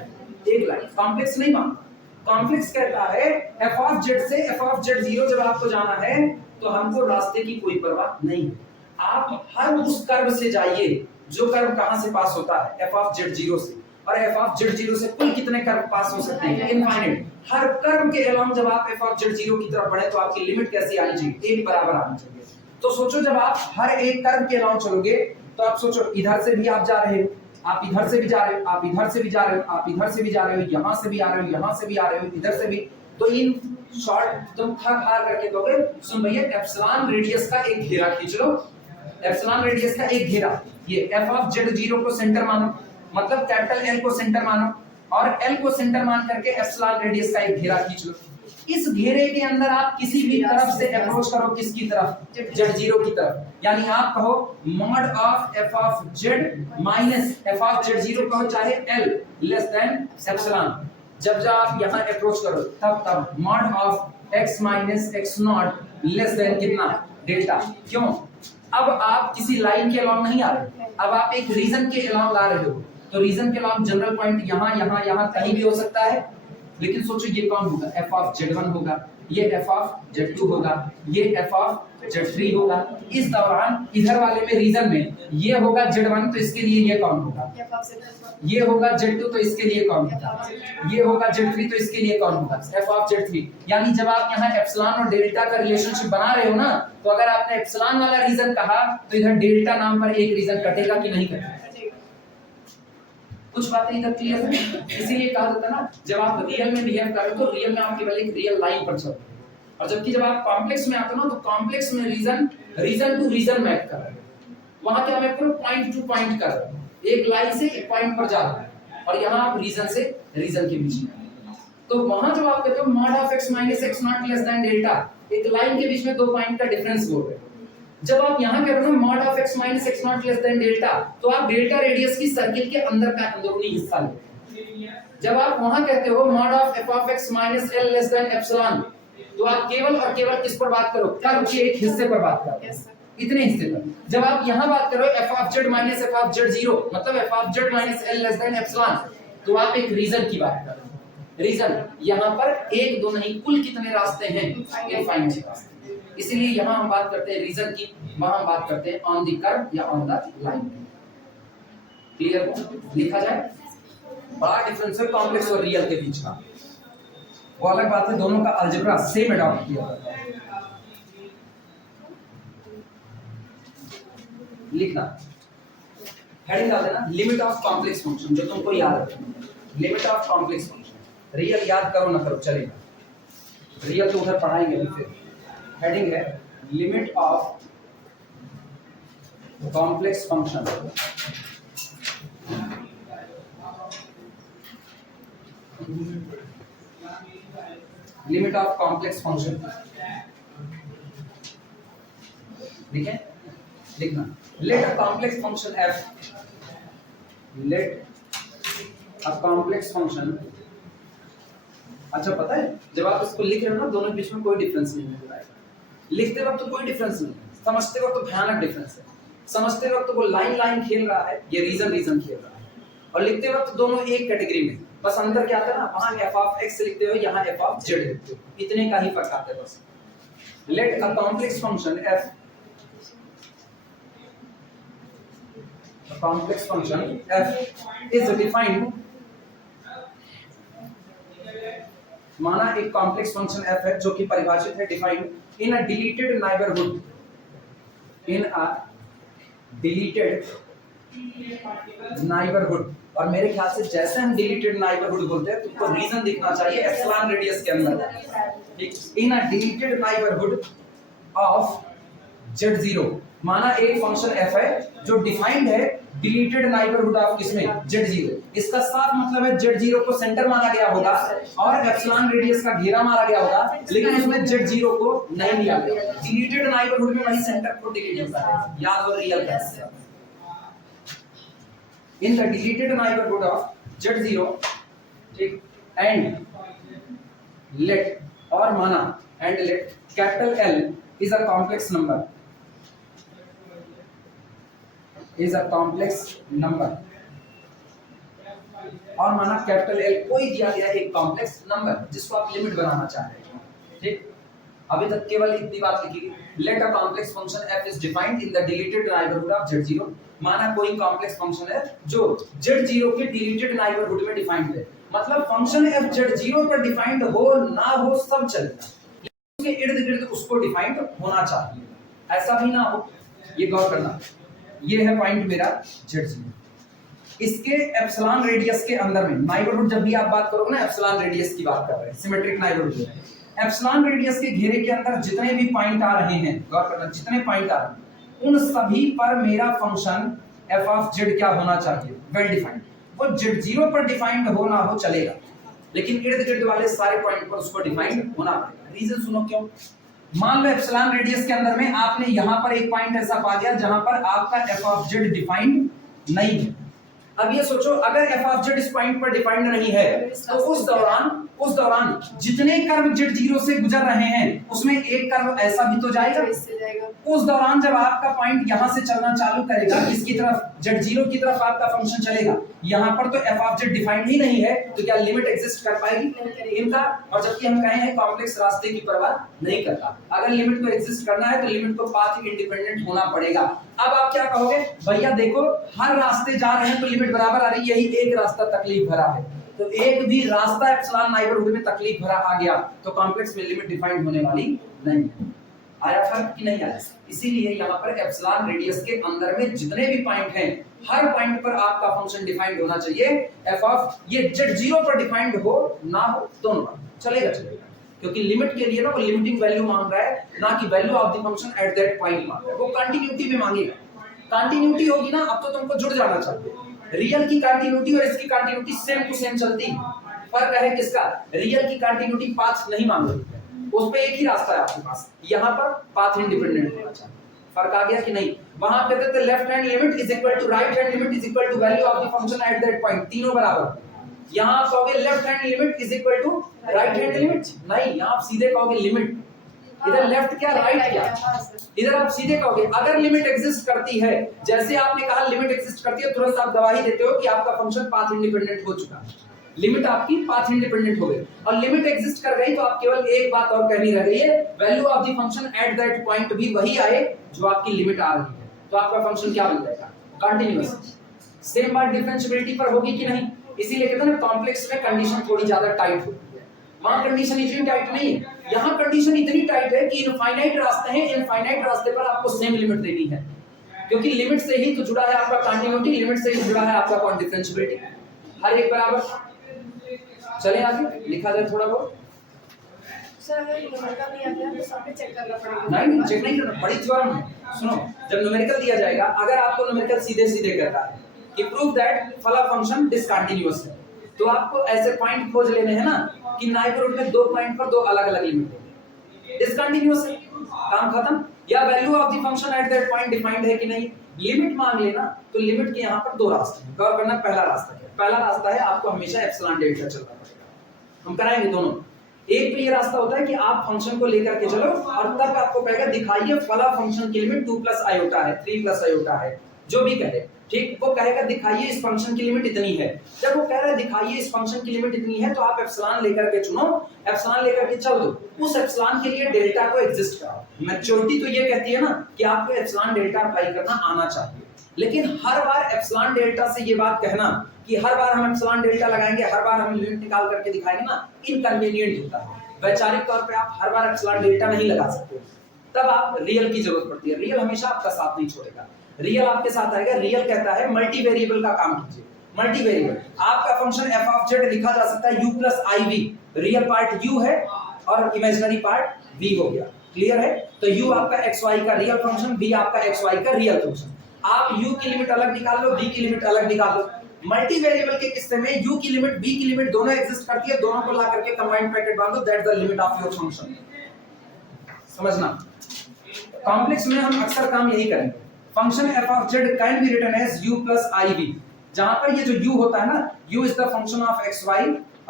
एक लाइन, कॉम्प्लेक्स नहीं मानता। कॉम्प्लेक्स कहता है f ऑफ z से f ऑफ z0 जब आपको जाना है तो हमको रास्ते की कोई परवाह नहीं है। आप हर उस कर्व से जाइए जो कर्व कहां से पास होता है, f ऑफ z0 से, और f ऑफ z0 से कुल कितने कर्व पास हो सकते हैं, इनफाइनाइट। हर कर्व के अलोंग जब आप f ऑफ z0 की तरफ बढ़े तो आपकी लिमिट कैसी आनी चाहिए, एक बराबर आनी चाहिए। तो सोचो जब आप हर एक कर्व के अलोंग चलोगे तो आप सोचो इधर से भी आप जा रहे हो, आप इधर से भी जा रहे हो, आप इधर से भी जा रहे हो, आप इधर से भी जा रहे हो, यहां से भी आ रहे हो, यहां से भी आ रहे हो, इधर से भी, तो इन शॉर्ट तुम थक हार करके दोगे। सुन भैया, एप्सिलॉन रेडियस का एक घेरा खींच लो, एप्सिलॉन रेडियस का एक घेरा, ये f ऑफ z0 को सेंटर मानो, मतलब कैपिटल L को सेंटर मानो, और L को सेंटर मान करके एप्सिलॉन रेडियस का एक घेरा खींच लो। इस घेरे के अंदर आप किसी भी तरफ से अप्रोच करो, किसकी तरफ, z0 की तरफ। यानी आप कहो mod of f of z minus f of z0 कहो, चाहे L लेस देन एप्सिलॉन। जब आप यहां अप्रोच करो तब mod of x minus x0 less then कितना, डेल्टा। क्यों? अब आप किसी लाइन के अलोंग नहीं आ रहे, अब आप एक रीजन के अलोंग आ रहे हो, तो रीजन के अलोंग जनरल पॉइंट यहां यहां यहां कहीं भी हो सकता है। लेकिन सोचो ये कौन होगा, f ऑफ z1 होगा, ये f ऑफ z2 होगा, ये f ऑफ z3 होगा। इस दौरान इधर वाले में रीजन में ये होगा z1, तो इसके लिए ये कौन होगा, ये होगा z2, तो इसके लिए कौन होगा, ये होगा z3, तो इसके लिए कौन होगा, f ऑफ z3। यानी जब आप यहाँ एप्सिलॉन और डेल्टा का रिलेशनशिप बना रहे हो ना, तो अगर आपने एप्सिलॉन वाला रीजन कहा तो इधर डेल्टा नाम पर एक रीजन कटेगा कि नहीं कटेगा? कुछ बातें इधर क्लियर है। इसीलिए कहा जाता है ना, जब आप रियल में बिहेव कर रहे हो तो रियल में आप केवल एक रियल लाइन पर चल रहे हो, और जबकि जब आप कॉम्प्लेक्स में आते हो ना तो कॉम्प्लेक्स में रीजन टू रीजन मैप कर रहे हो। वहां क्या मैप करो, पॉइंट टू पॉइंट कर रहे हो, एक लाइन से एक पॉइंट पर जा रहे हो, और यहाँ आप रीजन से रीजन के बीच में। तो वहां जब आप कहते हो mod of x minus x0 less then delta, एक लाइन के बीच में दो पॉइंट का डिफरेंस बोल रहे हो। जब आप यहां कह रहे हो mod of x minus x0 less then delta, तो आप डेल्टा रेडियस की सर्किल के अंदर का अंदरूनी हिस्सा लेते हैं। जब आप वहां कहते हो mod of f of x minus l less than epsilon, तो आप केवल और केवल किस पर बात करो, कर्व के एक हिस्से पर बात करो, इतने हिस्से पर। जब आप यहां बात करो f of z minus f of z0, मतलब f of z minus l less than epsilon, तो आप एक रीजन की बात कर रहे हो। रीजन यहां पर एक दो नहीं, कुल कितने रास्ते हैं, इनफाइनाइट रास्ते। इसलिए यहां हम बात करते हैं रीजन की, वहां हम बात करते हैं ऑन द कर्व या ऑन द लाइन। क्लियर हो? लिखा जाए, बड़ा डिफरेंस है कॉम्प्लेक्स और रियल के बीच का। वो अलग बात है, दोनों का अलजेब्रा सेम अडॉप्ट किया जाता है। लिखना, हेडिंग डाल देना, लिमिट ऑफ कॉम्प्लेक्स फंक्शन, जो तुमको याद है, limit of complex function. Real याद करो ना करो चलेगा, रियल तो उधर पढ़ाएंगे फिर। हेडिंग है limit of complex function. Limit of complex function, ठीक है, लिखना let a complex function f, let a complex function. अच्छा पता है जब आप इसको लिख रहे हो ना दोनों के बीच में कोई डिफरेंस नहीं है, लिखते वक्त तो कोई डिफरेंस नहीं है, समझते वक्त तो भयानक डिफरेंस है। समझते वक्त तो वो लाइन लाइन खेल रहा है, ये रीजन रीजन खेल रहा है, और लिखते वक्त दोनों एक कैटेगरी में, बस अंतर क्या आता है ना, वहां f ऑफ x लिखते हो, यहाँ f ऑफ z लिखते हो, इतने का ही फर्क आता है बस। Let a complex function f, a complex function f is defined, माना एक कॉम्प्लेक्स फंक्शन f है जो कि परिभाषित है, defined in a deleted neighbourhood, in a deleted neighbourhood. और मेरे ख्याल से जैसे हम डिलीटेड नाइबरहुड बोलते हैं तो उसको रीजन दिखना चाहिए एप्सिलॉन रेडियस के अंदर, ठीक, इन अ डिलीटेड नाइबरहुड ऑफ z0। माना एक फंक्शन f है जो डिफाइंड है डिलीटेड नाइबरहुड ऑफ किसमें, z0। इसका साफ मतलब है z0 को सेंटर माना गया होगा और एप्सिलॉन रेडियस का घेरा मारा गया होगा, लेकिन इसमें z0 को नहीं लिया गया। डिलीटेड नाइबरहुड में वही सेंटर को डिलीट होता है, याद हो रियल का। In the deleted neighbourhood of z0, ठीक, एंड लेट, और माना and let capital L is a complex number, is a complex number, और माना कैपिटल L कोई दिया गया एक कॉम्प्लेक्स नंबर जिसको आप लिमिट बनाना चाह रहे हैं, ठीक। अभी तक केवल इतनी बात लिखी, let a complex function f is defined in the deleted neighborhood of z0। माना कोई कॉम्प्लेक्स फंक्शन है जो z0 के डिलीटेड नाइबरहुड में डिफाइंड है, मतलब फंक्शन f z0 पर डिफाइंड हो ना हो सब चलेगा, के इर्द गिर्द उसको डिफाइंड होना चाहिए, ऐसा भी ना हो, ये गौर करना। ये है पॉइंट मेरा z0, इसके एप्सिलॉन रेडियस के अंदर में नाइबरहुड, जब भी आप बात करोगे ना एप्सिलॉन रेडियस की बात कर रहे हैं, सिमेट्रिक नाइबरहुड, एप्सिलॉन रेडियस के घेरे के अंदर जितने भी पॉइंट आ रहे हैं, गौर करना, जितने पॉइंट आ रहे हैं उन सभी पर मेरा फंक्शन f ऑफ z क्या होना चाहिए, वेल डिफाइंड। वो z0 पर डिफाइंड हो ना हो चलेगा, लेकिन इर्द गिर्द वाले सारे पॉइंट पर उसको डिफाइंड होना पड़ेगा। रीजन सुनो क्यों। मान लो एप्सिलॉन रेडियस के अंदर में आपने यहां पर एक पॉइंट ऐसा पा दिया जहां पर आपका f ऑफ z डिफाइंड नहीं है। अब ये सोचो अगर f ऑफ z इस पॉइंट पर डिफाइंड नहीं है तो उस दौरान जितने कर्व z0 से गुजर रहे हैं उसमें एक कर्व ऐसा भी तो जाएगा। उस दौरान जब आपका पॉइंट यहां से चलना चालू करेगा, इसकी तरफ z0 की तरफ आपका फंक्शन चलेगा, यहां पर तो f ऑफ z डिफाइंड ही नहीं है, तो क्या लिमिट एग्जिस्ट कर पाएगी इनका। और जबकि हम कहे हैं कॉम्प्लेक्स रास्ते की परवाह नहीं करता, अगर लिमिट को एग्जिस्ट करना है तो लिमिट को पाथ इंडिपेंडेंट होना पड़ेगा। अब आप क्या कहोगे, भैया देखो हर रास्ते जा रहे हैं तो लिमिट बराबर आ रही है, यही एक रास्ता तकलीफ भरा है, तो एक भी रास्ता एप्सिलॉन नाइबरहुड में तकलीफ भरा आ गया तो कॉम्प्लेक्स में लिमिट डिफाइंड होने वाली नहीं है। आया फर्क कि नहीं आया। इसीलिए यहाँ पर एप्सिलॉन रेडियस के अंदर में जितने भी पॉइंट हैं हर पॉइंट पर आपका फंक्शन डिफाइंड होना चाहिए, एफ ऑफ ये z0 पर डिफाइंड हो ना हो दोनों पर चलेगा, क्योंकि लिमिट के लिए ना वो लिमिटिंग वैल्यू मांग रहा है, ना कि value of the function at that point मांग रहा है, वो कंटिन्यूटी में मांगेगा। कंटिन्यूटी होगी ना, अब तो तुमको जुड़ जाना चाहिए, रियल की कंटिन्यूटी और इसकी कंटिन्यूटी सेम टू सेम चलती। फर्क है किसका, रियल की कंटिन्यूटी पाथ नहीं मांग रही है, उस पे एक ही रास्ता है आपके पास, यहाँ पर पाथ इंडिपेंडेंट होना चाहिए। फर्क आ गया कि नहीं। वहां कहते थे left hand limit is equal to right hand limit is equal to value of the function at that point, तीनों बराबर। यहां आप कहोगे left hand limit is equal to right hand limit, नहीं, यहां आप सीधे कहोगे लिमिट, इधर लेफ्ट क्या राइट क्या, इधर आप सीधे कहोगे अगर लिमिट एग्जिस्ट करती है, जैसे आपने कहा लिमिट एग्जिस्ट करती है, तुरंत आप गवाही देते हो कि आपका फंक्शन पाथ इंडिपेंडेंट हो चुका है, लिमिट आपकी पाथ इंडिपेंडेंट हो गई। और लिमिट एग्जिस्ट कर गई तो आप केवल एक बात और कहनी रह गई है, value of the function at that point भी वही आए जो आपकी लिमिट आ रही है, तो आपका फंक्शन क्या बन जाएगा, कंटीन्यूअस। सेम बात डिफरेंशिएबिलिटी पर होगी कि नहीं, इसीलिए कहते हैं ना कॉम्प्लेक्स में कंडीशन थोड़ी ज्यादा टाइट होती है, वहां कंडीशन इतनी टाइट नहीं है, यहाँ कंडीशन इतनी टाइट है कि इनफाइनाइट रास्ते हैं, इनफाइनाइट रास्ते पर आपको सेम लिमिट देनी है, क्योंकि लिमिट से ही तो जुड़ा है आपका कंटिन्यूटी, लिमिट से ही जुड़ा है आपका कौन डिफरेंशिएबिलिटी, हर एक बराबर। चले आगे लिखा जाए थोड़ा बहुत। सर अगर न्यूमेरिकल दिया गया तो सब पे चेक करना पड़ेगा। नहीं चेक नहीं करना, बड़ी थ्योरम है। सुनो, जब न्यूमेरिकल दिया जाएगा, अगर आपको न्यूमेरिकल सीधे सीधे कहता है कि प्रूव दैट फला फंक्शन डिसकंटीन्यूअस है, तो आपको ऐसे पॉइंट खोज लेने हैं ना कि नाइबरहुड में 2 पॉइंट पर 2 अलग अलग लिमिट होगी, डिसकंटिन्यूअस है, काम खत्म। या value of the function at that point defined है कि नहीं, लिमिट मांग लेना। तो लिमिट के यहाँ पर 2 रास्ते हैं, गौर करना। पहला रास्ता है, पहला रास्ता है आपको हमेशा एप्सिलॉन डेल्टा चलना पड़ेगा, हम कराएंगे दोनों। एक तो ये रास्ता होता है कि आप फंक्शन को लेकर के चलो और तब आपको कहेगा दिखाइए फला फंक्शन की लिमिट 2 प्लस आयोटा है, 3 प्लस आयोटा है, जो भी कहे, ठीक, वो कहेगा दिखाइए इस फंक्शन की लिमिट इतनी है। जब वो कह रहा है दिखाइए इस फंक्शन की लिमिट इतनी है, तो आप एप्सिलॉन लेकर के चुनो, एप्सिलॉन लेकर के चल दो। उस एप्सिलॉन के लिए डेल्टा को एग्जिस्ट कराओ। मैच्योरिटी तो ये कहती है ना कि आपको एप्सिलॉन डेल्टा अप्लाई करना आना चाहिए, लेकिन हर बार एप्सिलॉन डेल्टा से ये बात कहना कि हर बार हम एप्सिलॉन डेल्टा लगाएंगे, हर बार हम लिमिट निकाल करके दिखाएंगे ना, इनकन्वीनियंट होता है। वैचारिक तौर पे आप हर बार एप्सिलॉन डेल्टा नहीं लगा सकते, तब आप रियल की जरूरत पड़ती है। रियल हमेशा आपका साथ नहीं छोड़ेगा, रियल आपके साथ आएगा। रियल कहता है मल्टी वेरिएबल का काम कीजिए। मल्टी वेरिएबल आपका फंक्शन f ऑफ z लिखा जा सकता है u plus iv, real part u है और इमेजिनरी पार्ट v हो गया, क्लियर है। तो u आपका xy का रियल फंक्शन, v आपका xy का रियल फंक्शन। आप u की लिमिट अलग निकाल लो, v की लिमिट अलग निकाल लो। मल्टी वेरिएबल के किस्से में u की लिमिट v की लिमिट दोनों एग्जिस्ट करती है, दोनों को ला करके कंबाइंड ब्रैकेट बांध दो, that's the limit of your function. समझना, कॉम्प्लेक्स में हम अक्सर काम यही करेंगे। Function f of z can be written as u plus iv, जहां पर ये जो u होता है ना, u is the function of xy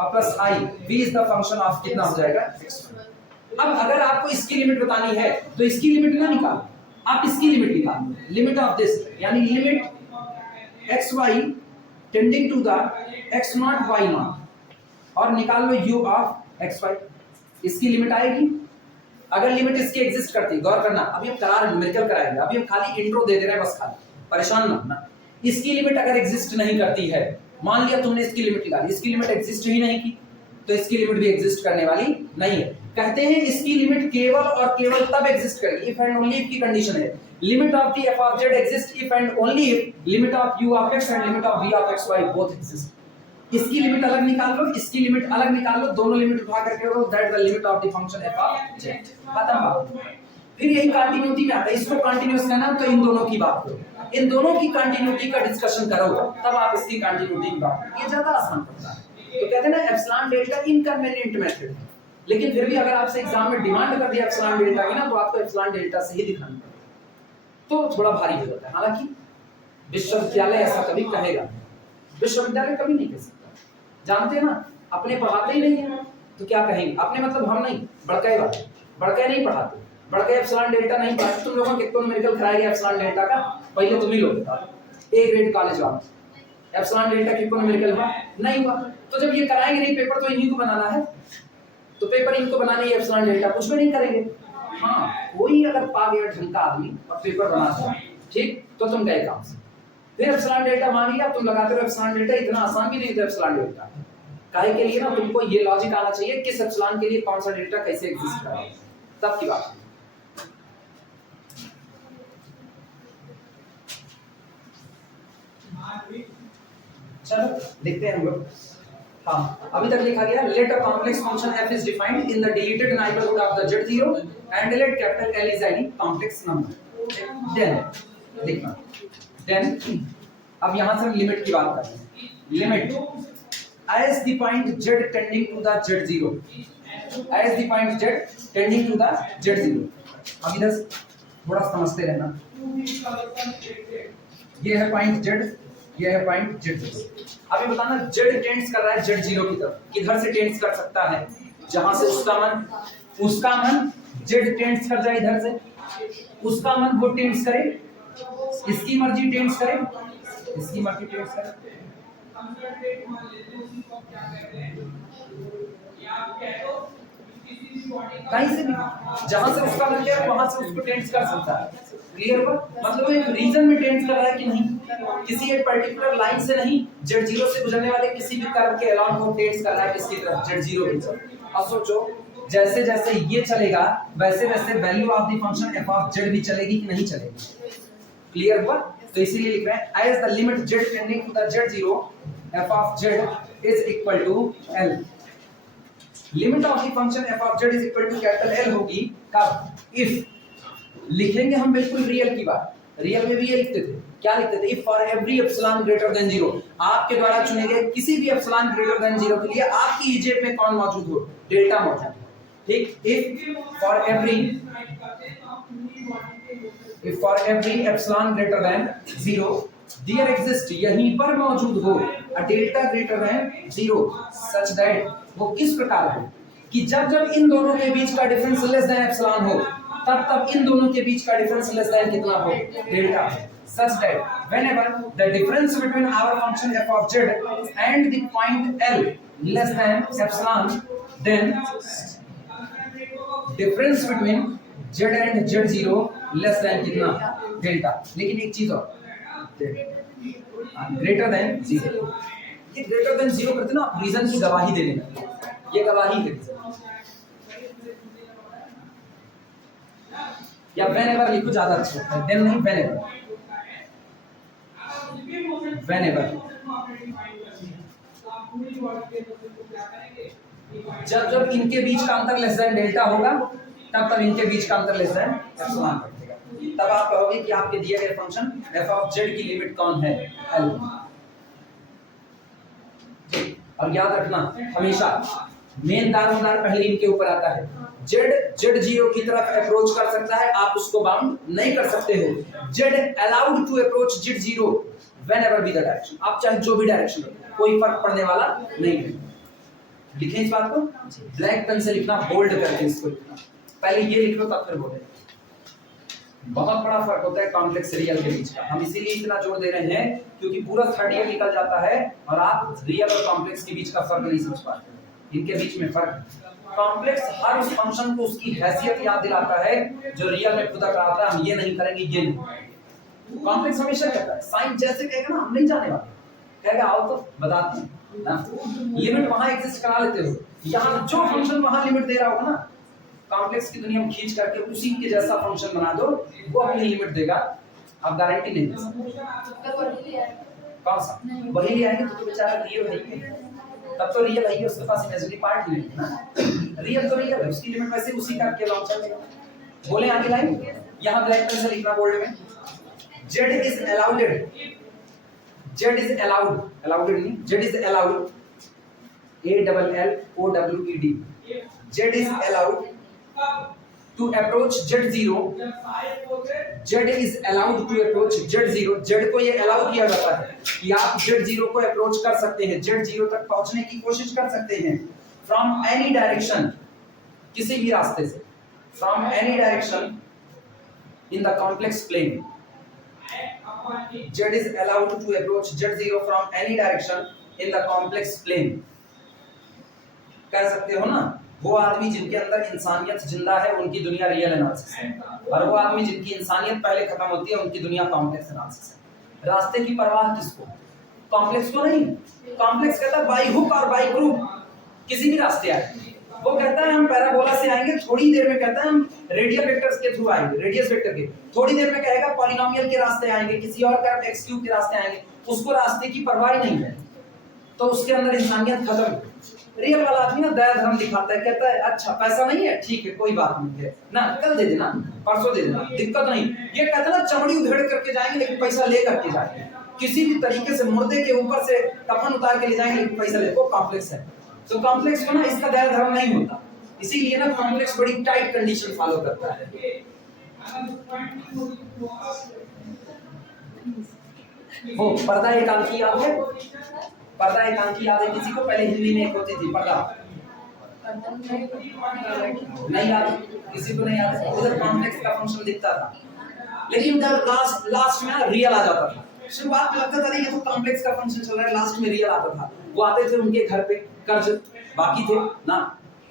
plus i, v is the function of कितना हो जाएगा xy। अब अगर आपको इसकी लिमिट बतानी है तो इसकी लिमिट ना निकाल, आप इसकी लिमिट निकाल, लिमिट ऑफ दिस, यानी limit xy tending to the x0 y0, और निकाल लो u of xy, इसकी लिमिट आएगी। अगर लिमिट इसकी एग्जिस्ट करती, गौर करना, अभी हम करार न्यूमेरिकल कराएंगे, अभी हम खाली इंट्रो दे दे रहे हैं बस, खाली परेशान ना होना। इसकी लिमिट अगर एग्जिस्ट नहीं करती है, मान लिया तुमने इसकी लिमिट निकाली, इसकी लिमिट एग्जिस्ट ही नहीं की, तो इसकी लिमिट भी एग्जिस्ट करने वाली नहीं है। कहते हैं इसकी लिमिट केवल और केवल तब एग्जिस्ट करेगी इफ एंड ओनली इफ की कंडीशन है, limit of the f of z exist if and only if limit of u of x and limit of v of xy both exist. इसकी limit अलग निकाल लो, इसकी limit अलग निकाल लो, दोनों limit उठा करके रखो, that the limit of the function f of z। खत्म बात। फिर यही कंटिन्यूटी में आता है, इसको कंटीन्यूअस करना तो इन दोनों की बात करो, इन दोनों की कंटिन्यूटी का डिस्कशन करो, तब आप इसकी कंटिन्यूटी की बात करो, ये ज्यादा आसान पड़ता है। तो कहते हैं ना एप्सिलॉन डेल्टा इनकन्वीनिएंट मेथड, लेकिन फिर भी अगर आपसे एग्जाम में डिमांड कर दिया एप्सिलॉन डेल्टा की ना, तो आपको एप्सिलॉन डेल्टा से ही दिखाना पड़ेगा, तो थोड़ा भारी हो जाता है। हालांकि विश्वविद्यालय ऐसा कभी कहेगा, विश्वविद्यालय कभी नहीं कह सकता, जानते हैं ना, अपने पढ़ाते ही नहीं है तो क्या कहेंगे, अपने मतलब हम नहीं, बड़के वाले, बड़के नहीं पढ़ाते, बड़के एप्सिलॉन डेल्टा नहीं पढ़ाते। तुम लोगों को कितना न्यूमेरिकल कराया गया एप्सिलॉन डेल्टा का, पहले तुम ही लोग ए ग्रेड कॉलेज वाले, एप्सिलॉन डेल्टा कितना न्यूमेरिकल हुआ नहीं हुआ, तो जब ये कराएंगे नहीं, पेपर तो इन्हीं को बनाना है, तो पेपर इनको बनाने ही एप्सिलॉन डेल्टा कुछ भी नहीं करेंगे। हाँ, कोई अगर पा गया ढंग का आदमी और पेपर बनाता है, ठीक, तो तुम गए काम से। फिर एप्सिलॉन डेल्टा मान लिया, तुम लगाते हो एप्सिलॉन डेल्टा, इतना आसान भी नहीं था एप्सिलॉन डेल्टा। काहे के लिए ना, तुमको ये लॉजिक आना चाहिए किस एप्सिलॉन के लिए कौन सा डेल्टा कैसे एग्जिस्ट कर रहा है, तब की बात। चलो देखते हैं हम लोग। हाँ, अभी तक लिखा गया let a complex function f is defined in the deleted neighborhood of the z0 and let capital L is any complex number। then देखना, then अब यहां से हम लिमिट की बात कर रहे हैं। Limit as the point z tending to the z0, as the point z tending to the z0। अब इधर थोड़ा समझते रहना, ये है पॉइंट z, ये है पॉइंट z0। अभी बताना z टेंड्स कर रहा है z0 की तरफ, किधर से टेंड्स कर सकता है, जहां से उसका मन z टेंड्स कर जाए, इधर से उसका मन वो टेंड्स करे, इसकी मर्जी टेंड्स करे, इसकी मर्जी टेंड्स करे, कहीं से भी, जहां से उसका मन है वहां से उसको टेंड्स कर सकता है। क्लियर हुआ, मतलब एक रीजन में टेंड्स कर रहा है कि नहीं, किसी एक पर्टिकुलर लाइन से नहीं, z0 से गुजरने वाले किसी भी कर्व के अलाउंड वो टेंड्स कर रहा है किसकी तरफ, z0 की तरफ। अब सोचो जैसे जैसे ये चलेगा वैसे वैसे value of the function f of z भी चलेगी कि नहीं चलेगी। क्लियर हुआ, तो इसीलिए लिख रहे हैं as the limit z tending to the z0 f of z is equal to L। Limit of the function f of z is equal to capital L होगी कब, if लिखेंगे हम बिल्कुल रियल की बात, रियल में भी ये लिखते थे, क्या लिखते थे? If for every epsilon greater than 0, आपके द्वारा चुने गए किसी भी एप्सिलॉन ग्रेटर देन 0 के लिए आपकी ईजेट में कौन मौजूद हो? डेल्टा मौजूद हो। ठीक, if for every epsilon greater than 0 there exist, यहीं पर मौजूद हो a delta greater than 0 such that, वो किस प्रकार हो कि जब जब इन दोनों के बीच का डिफरेंस लेस देन एप्सिलॉन हो, तब तब इन दोनों के बीच का डिफरेंस लेस देन कितना हो? Delta. such that whenever the difference between our function f of z and the point L less than epsilon, then difference between z and z0 less than कितना? Delta. लेकिन एक चीज और, greater than 0, ये greater than 0 करते ना आप reason की गवाही देने लगते, ये गवाही है। या whenever लिखो ज्यादा अच्छा होता है, then नहीं, whenever जब जब इनके बीच का अंतर लेस देन डेल्टा होगा, तब तब इनके बीच का अंतर लेस देन एप्सिलॉन रखेगा। तब आप कहोगे कि आपके दिए गए फंक्शन f ऑफ z की लिमिट कौन है? L। और याद रखना हमेशा मेन दारोमदार पहले इनके ऊपर आता है। z0 की तरफ अप्रोच कर सकता है, आप उसको बाउंड नहीं कर सकते हो। z allowed to approach z0 whenever be the direction, आप चाहे जो भी डायरेक्शन रखें, कोई फर्क पड़ने वाला नहीं है। लिखें इस बात को, ब्लैक पेन से लिखना, बोल्ड करके इसको लिखना, पहले ये लिख लो तब फिर बोले। बहुत बड़ा फर्क होता है कॉम्प्लेक्स रियल के बीच का, हम इसीलिए इतना जोर दे रहे हैं क्योंकि पूरा थर्ड ईयर निकल जाता है और आप रियल और कॉम्प्लेक्स के बीच का फर्क नहीं समझ पाते। इनके बीच में फर्क, कॉम्प्लेक्स हर उस फंक्शन को उसकी हैसियत याद दिलाता है जो रियल में खुदा कराता है। हम ये नहीं करेंगे, ये नहीं। कॉम्प्लेक्स हमेशा कहता है, साइन जैसे कहेगा ना हम नहीं जाने वाले, कहेगा आओ तो बताते हैं ना, लिमिट वहां एग्जिस्ट करा लेते हो, यहाँ जो फंक्शन वहां लिमिट दे रहा होगा ना, कॉम्प्लेक्स की दुनिया में खींच करके उसी के जैसा फंक्शन बना दो, वो अपनी लिमिट देगा, आप गारंटी नहीं दे सकते। कौन सा? वही ले आएंगे तो बेचारा रियल है, तब तो रियल है, उसके पास इमेजिनरी पार्ट नहीं है ना, रियल तो रियल है, उसकी लिमिट वैसे उसी का के लॉन्ग चलेगा। बोले आगे लाइन, यहाँ ब्लैक पेन से लिखना बोल्ड में, z is allowed, z is allowed, allowed नहीं, z is allowed, ALLOWED, z is allowed to approach z0, z is allowed to approach z0, z को ये अलाउ किया जाता है कि आप z0 को अप्रोच कर सकते हैं, z0 तक पहुंचने की कोशिश कर सकते हैं, फ्रॉम एनी डायरेक्शन, किसी भी रास्ते से, from any direction in the complex plane, z is allowed to approach z0 from any direction in the complex plane। कह सकते हो ना, वो आदमी जिनके अंदर इंसानियत जिंदा है उनकी दुनिया रियल एनालिसिस है, और वो आदमी जिनकी इंसानियत पहले खत्म होती है उनकी दुनिया कॉम्प्लेक्स एनालिसिस है। रास्ते की परवाह किसको? कॉम्प्लेक्स को नहीं। कॉम्प्लेक्स कहता है बाई हुक और बाई क्रूक किसी भी रास्ते आए, वो कहता है हम पैराबोला से आएंगे, थोड़ी देर में कहता है हम रेडियल वेक्टर्स के थ्रू आएंगे, रेडियस वेक्टर के, थोड़ी देर में कहेगा पॉलिनोमियल के रास्ते आएंगे, किसी और का एक्स क्यूब के रास्ते आएंगे, उसको रास्ते की परवाह नहीं है, तो उसके अंदर इंसानियत खत्म। रियल वाला आदमी ना दया धर्म दिखाता है, कहता है अच्छा पैसा नहीं है, ठीक है कोई बात नहीं है ना, कल दे देना, परसों दे देना, दिक्कत नहीं। ये कहता है ना चमड़ी उधेड़ करके जाएंगे लेकिन पैसा ले करके जाएंगे, किसी भी तरीके से मुर्दे के ऊपर से कफन उतार के ले जाएंगे लेकिन पैसा ले, वो कॉम्प्लेक्स है। तो कॉम्प्लेक्स को ना इसका दया धर्म नहीं होता, इसीलिए ना कॉम्प्लेक्स बड़ी टाइट कंडीशन फॉलो करता है। वो पर्दा एकांकी याद है? पर्दा एकांकी याद है किसी को? पहले हिंदी में एक होती थी पर्दा, नहीं याद? किसी को नहीं याद है? उधर कॉम्प्लेक्स का फंक्शन दिखता था, लेकिन उधर लास्ट में रियल आ जाता था। शुरुआत में लगता था ये तो कॉम्प्लेक्स का फंक्शन चल रहा है, लास्ट में रियल आता था। वो आते थे उनके घर पे, कर्ज बाकी थे ना,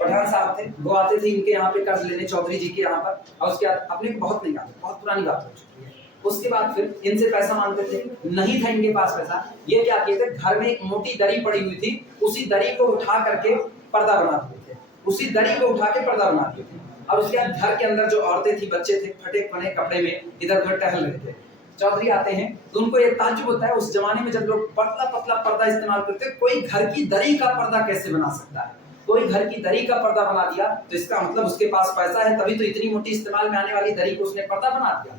पठान साहब थे, वो आते थे इनके यहाँ पे कर्ज लेने, चौधरी जी के यहाँ पर, और उसके बाद अपने को बहुत नहीं याद, बहुत पुरानी बात हो चुकी है। उसके बाद फिर इनसे पैसा मांगते थे, नहीं था इनके पास पैसा, ये क्या किए थे, घर में एक मोटी दरी पड़ी हुई थी, उसी दरी को उठा करके पर्दा बना दिए थे, उसी दरी को उठा के पर्दा बना दिए थे। और उसके बाद घर के अंदर जो औरतें थी, बच्चे थे, फटे फटे कपड़े में इधर उधर टहल रहे थे। चौधरी आते हैं तो उनको ये ताज्जुब होता है, उस जमाने में जब लोग पतला पतला पर्दा इस्तेमाल करते, कोई घर की दरी का पर्दा कैसे बना सकता है? कोई घर की दरी का पर्दा बना दिया तो इसका मतलब उसके पास पैसा है, तभी तो इतनी मोटी इस्तेमाल में आने वाली दरी को उसने पर्दा बना दिया।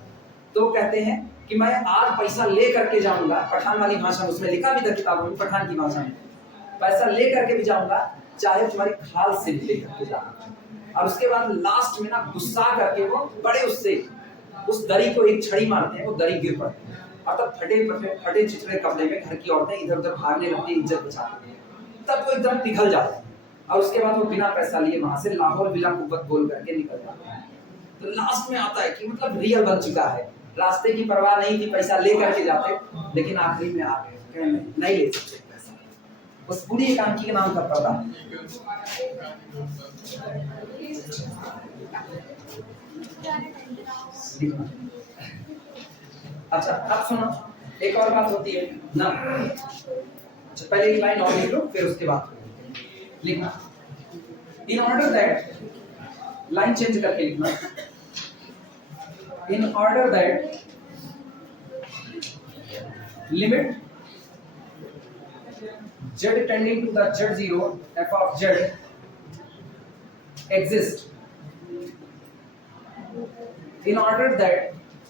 तो कहते हैं कि मैं आज पैसा ले करके जाऊंगा, पठान वाली भाषा में, उसमें लिखा भी था किताबों में पठान की भाषा में, पैसा ले करके भी जाऊंगा चाहे तुम्हारी खाल से भी ले करके जाऊंगा। और उसके बाद लास्ट में ना गुस्सा करके वो बड़े उससे उस दरी को एक छड़ी मारते हैं, वो दरी गिर पड़ती है और तब फटे चिथड़े कपड़े में घर की औरतें इधर उधर भागने लगती है, इज्जत बचाती है, तब वो एकदम पिघल जाता है और उसके बाद वो बिना पैसा लिए वहां से लाहौर बिला कुव्वत बोल करके निकल जाता है। तो लास्ट में आता है कि मतलब रियल बन चुका है, रास्ते की परवाह नहीं थी, पैसा ले करके जाते, लेकिन आखिरी में आ गए नहीं ले सकते पैसा। उस पूरी एकांकी के नाम का पर्दा। अच्छा अब सुनो, एक और बात होती है ना, अच्छा पहले एक लाइन और लिख लो फिर उसके बाद लिखना। इन ऑर्डर दैट, लाइन चेंज करके लिखना, इन order that limit z tending to the z0 f of z exist, in order that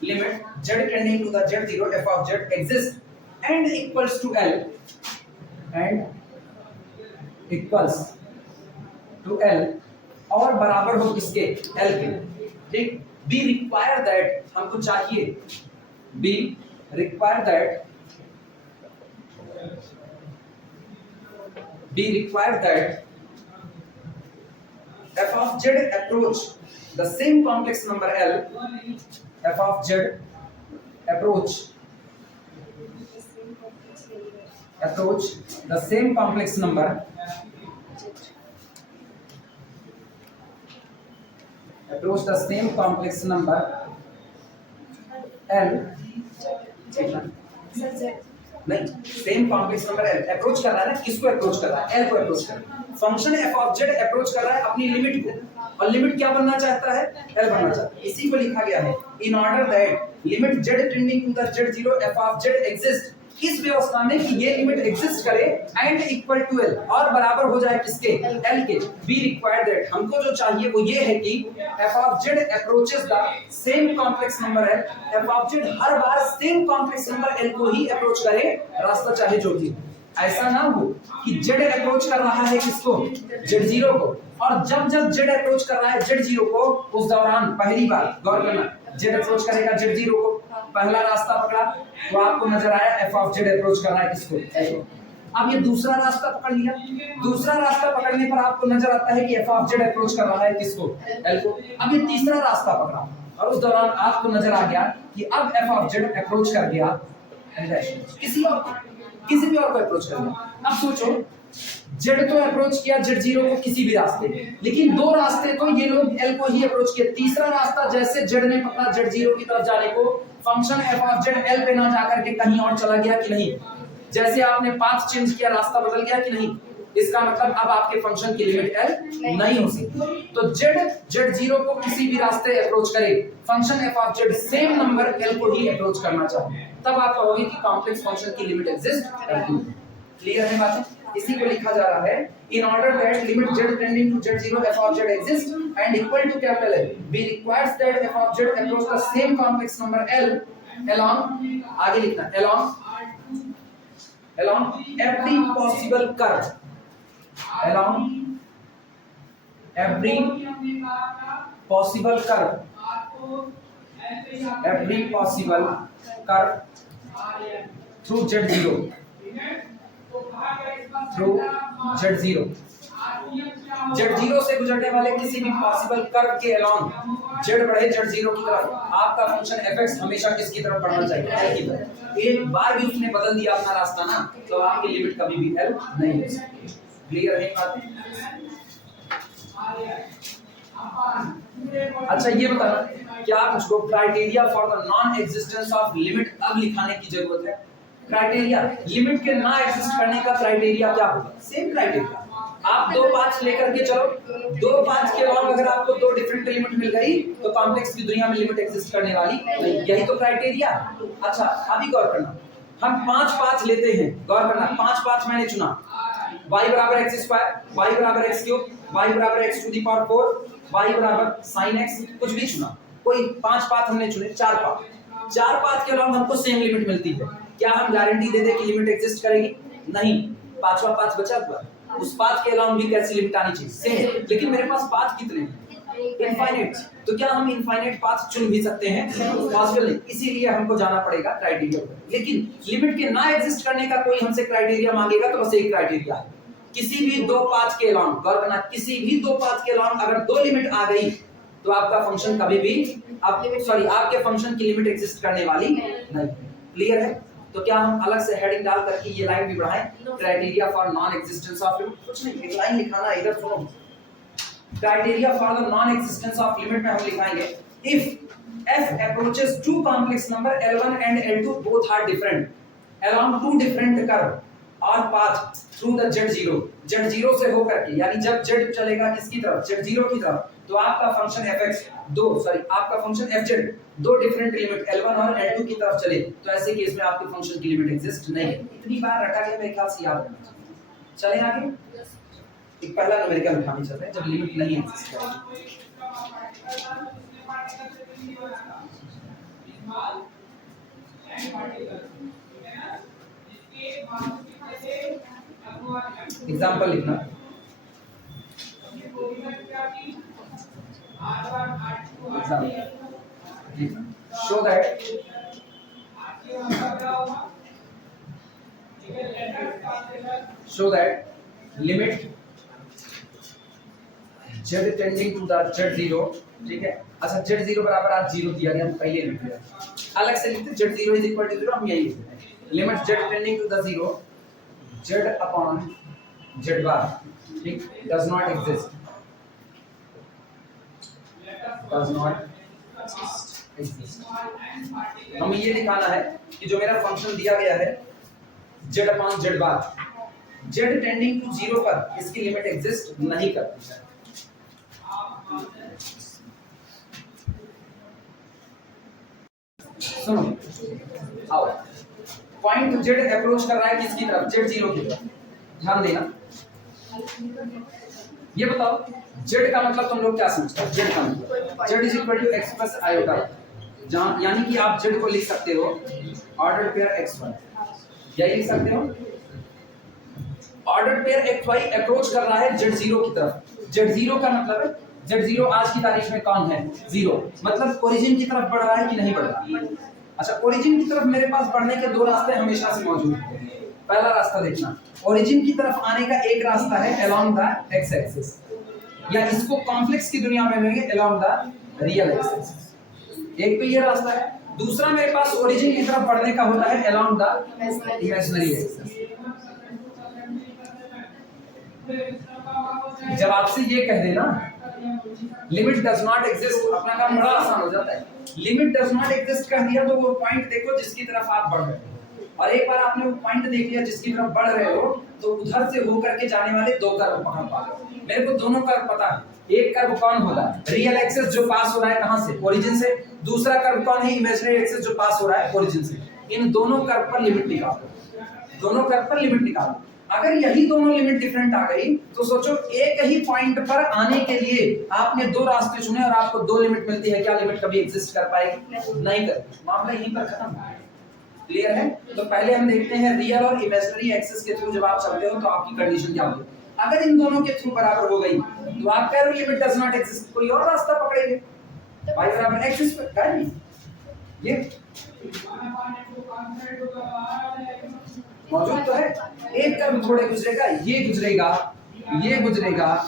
limit z tending to the z0 f of z exists and equals to L and equals to L और बराबर हो किसके, L के, ठीक। Be require that, हमको चाहिए be require that, be require that f of z approach the same complex number L, f of z approach the same complex number approach the same complex number L, नहीं same complex number L approach कर रहा है ना, किसको approach कर रहा है, L को अप्रोच कर रहा है। Function f of z approach कर रहा है अपनी लिमिट को, और लिमिट क्या बनना चाहता है, L बनना चाहता है। इसी को लिखा गया है in order that limit z tending to the z0 f of z exist, इस व्यवस्था में कि ये लिमिट एग्जिस्ट करे एंड इक्वल टू L और बराबर हो जाए किसके, L के। बी रिक्वायर्ड दैट, हमको जो चाहिए वो ये है कि f of z approaches the same complex number L, f of z her bar same complex number L को ही अप्रोच करे, रास्ता चाहे जो भी। ऐसा ना हो कि z अप्रोच कर रहा है किसको, z0 को, और जब z अप्रोच कर रहा है z0 को, उस दौरान पहली बार गौर करना, z अप्रोच करेगा z0 को, पहला रास्ता पकड़ा तो आपको नजर आया f ऑफ z अप्रोच कर रहा है किसको, L को। अब ये दूसरा रास्ता पकड़ लिया, दूसरा रास्ता पकड़ने पर आपको नजर आता है कि f ऑफ z अप्रोच कर रहा है किसको, L को। अब ये तीसरा रास्ता पकड़ा और उस दौरान आपको नजर आ गया कि अब f ऑफ z अप्रोच कर गया किसी भी और को अप्रोच कर गया। अब सोचो z तो अप्रोच किया z0 को किसी भी रास्ते, लेकिन दो रास्ते तो ये लोग L को ही अप्रोच किया, तीसरा रास्ता जैसे z ने पकड़ा z0 की तरफ जाने को, function f of z L पे ना जाकर के कहीं और चला गया कि नहीं, जैसे आपने पाथ चेंज किया रास्ता बदल गया कि नहीं, इसका मतलब अब आपके फंक्शन की लिमिट L नहीं हो सकती। तो z0 को किसी भी रास्ते अप्रोच करे, function f of z same number L को ही अप्रोच करना चाहिए, तब आप कहोगे कि कॉम्प्लेक्स फंक्शन की लिमिट एग्जिस्ट करती है। क्लियर है बात, इसी को लिखा जा रहा है in order that limit z tending to z0 f of z exist and equal to capital L, be requires that f of z approach the same complex number L along, आगे लिखना along every possible curve, along every possible curve, every possible curve through z0, through z0, z0 से गुजरने वाले किसी भी possible curve के along z बढ़े z0 की तरफ, आपका फंक्शन fx हमेशा किसकी तरफ बढ़ना चाहिए, L की तरफ। एक बार भी उसने बदल दिया अपना रास्ता ना, तो आपकी लिमिट कभी भी L नहीं हो सकती। क्लियर है बात? अच्छा ये बताना, क्या मुझको criteria for the non existence of limit अब लिखाने की जरूरत है? क्राइटेरिया, लिमिट के ना एग्जिस्ट करने का क्राइटेरिया क्या होगा? सेम क्राइटेरिया, आप दो पाथ्स लेकर के चलो, दो पाथ्स के अलावा अगर आपको दो डिफरेंट लिमिट मिल गई तो कॉम्प्लेक्स की दुनिया में लिमिट एग्जिस्ट करने वाली नहीं, यही तो क्राइटेरिया। अच्छा अभी गौर करना, हम 5 पाथ्स लेते हैं, गौर करना 5 पाथ्स मैंने चुना, y बराबर x स्क्वायर, y बराबर x क्यूब, y बराबर x to the power 4, y बराबर sin x, कुछ भी चुना, कोई 5 पाथ हमने चुने, 4 पाथ, चार पाथ के अलॉन्ग हमको सेम लिमिट मिलती है, क्या हम गारंटी दे दे कि लिमिट एग्जिस्ट करेगी? नहीं, पांचवा पाथ बचा हुआ, उस पाथ के अलॉन्ग भी कैसी लिमिट आनी चाहिए? सेम। लेकिन मेरे पास पाथ कितने हैं? इनफाइनाइट। तो क्या हम इनफाइनाइट पाथ चुन भी सकते हैं? पॉसिबल नहीं, इसीलिए हमको जाना पड़ेगा क्राइटेरिया पर। लेकिन लिमिट के ना एग्जिस्ट करने का कोई हमसे क्राइटेरिया मांगेगा तो बस एक क्राइटेरिया है, किसी भी दो पाथ के अलॉन्ग, गौर करना, किसी भी दो पाथ के अलॉन्ग अगर दो लिमिट आ गई तो आपका फंक्शन कभी भी आपके फंक्शन की लिमिट एग्जिस्ट करने वाली नहीं। क्लियर है? तो क्या हम अलग से हेडिंग डाल करके ये लाइन भी बढ़ाएं, criteria for non existence of limit? कुछ नहीं, एक लाइन लिखाना है, इधर सुनो। Criteria for the non existence of limit में हम लिखाएंगे if f approaches two complex number L1 and L2 both are different along two different curve or path through the Z0 Z0 से होकर के, यानी जब Z चलेगा किसकी तरफ? Z0 की तरफ, तो आपका फंक्शन आपका फंक्शन fz दो डिफरेंट लिमिट L1 और L2 की तरफ चले, तो ऐसे केस में आपके फंक्शन की लिमिट एग्जिस्ट नहीं है। इतनी बार रटा गया, मेरे ख्याल से याद रखना चाहिए। चलें आगे, एक पहला न्यूमेरिकल उठाने चलते हैं जब लिमिट नहीं एग्जिस्ट करेगी। एग्जाम्पल लिखना, show that limit z tending to the z0, ठीक है। अच्छा, z0 बराबर आज 0 दिया गया, हम पहले लिख दिया, अलग से लिखते z0 इज इक्वल टू 0, हम यही लिखते हैं। Limit z tending to the 0 z upon z bar, ठीक, does not exist, does not exist. हमें ये दिखाना है कि जो मेरा फंक्शन दिया गया है z upon z bar, z tending to 0 पर इसकी लिमिट एग्जिस्ट नहीं करती है। सुनो, आओ, पॉइंट z अप्रोच कर रहा है किसकी तरफ? z0 की तरफ। ध्यान देना, ये बताओ z का मतलब तुम लोग क्या समझते हो? z का मतलब z is equal to x plus iota, जहां यानी कि आप z को लिख सकते हो ऑर्डर्ड पेयर x1, यही लिख सकते हो। ऑर्डर्ड पेयर xy अप्रोच कर रहा है z0 की तरफ। z0 का मतलब है z0 आज की तारीख में कौन है? 0, मतलब ओरिजिन की तरफ बढ़ रहा है कि नहीं बढ़ रहा? अच्छा, ओरिजिन की तरफ मेरे पास बढ़ने के दो रास्ते हमेशा से मौजूद हैं। पहला रास्ता देखना, ओरिजिन की तरफ आने का एक रास्ता है अलोंग द x एक्सिस, या इसको कॉम्प्लेक्स की दुनिया में लेंगे अलोंग द रियल एक्सिस। एक तो ये रास्ता है, दूसरा मेरे पास ओरिजिन की तरफ बढ़ने का होता है अलोंग द इमेजिनरी एक्सिस। जब आपसे ये कह देना लिमिट डज नॉट एग्जिस्ट, अपना काम बड़ा आसान हो जाता है। लिमिट डज नॉट एग्जिस्ट कह दिया तो वो पॉइंट देखो जिसकी तरफ आप बढ़ रहे हो, और एक बार आपने वो पॉइंट देख लिया जिसकी तरफ बढ़ रहे हो, तो उधर से होकर के जाने वाले दो कर्व पकड़ पाओगे। मेरे को दोनों कर्व पता है, एक कर्व कौन होगा? रियल एक्सिस जो पास हो रहा है कहां से? ओरिजिन से। दूसरा कर्व कौन है? इमेजिनरी एक्सिस जो पास हो रहा है ओरिजिन से। इन दोनों कर्व पर लिमिट निकालो, दोनों कर्व पर लिमिट निकालो। अगर यही दोनों लिमिट डिफरेंट आ गई तो सोचो एक ही पॉइंट पर आने के लिए आपने दो रास्ते चुने और आपको दो लिमिट मिलती है, क्या लिमिट कभी एग्जिस्ट कर पाएगी? नहीं कर, मामला यहीं पर खत्म। क्लियर है? तो पहले हम देखते हैं रियल और इमेजिनरी एक्सिस के थ्रू जब आप चलते हो तो आपकी कंडीशन क्या होगी। अगर इन दोनों के थ्रू बराबर हो गई तो आप कह रहे हो लिमिट डज नॉट एग्जिस्ट, कोई और रास्ता पकड़ेंगे, y बराबर एक्सिस पर क्या है ये मौजूद तो है। एक कर्व थोड़े गुजरेगा, ये गुजरेगा, ये गुजरेगा,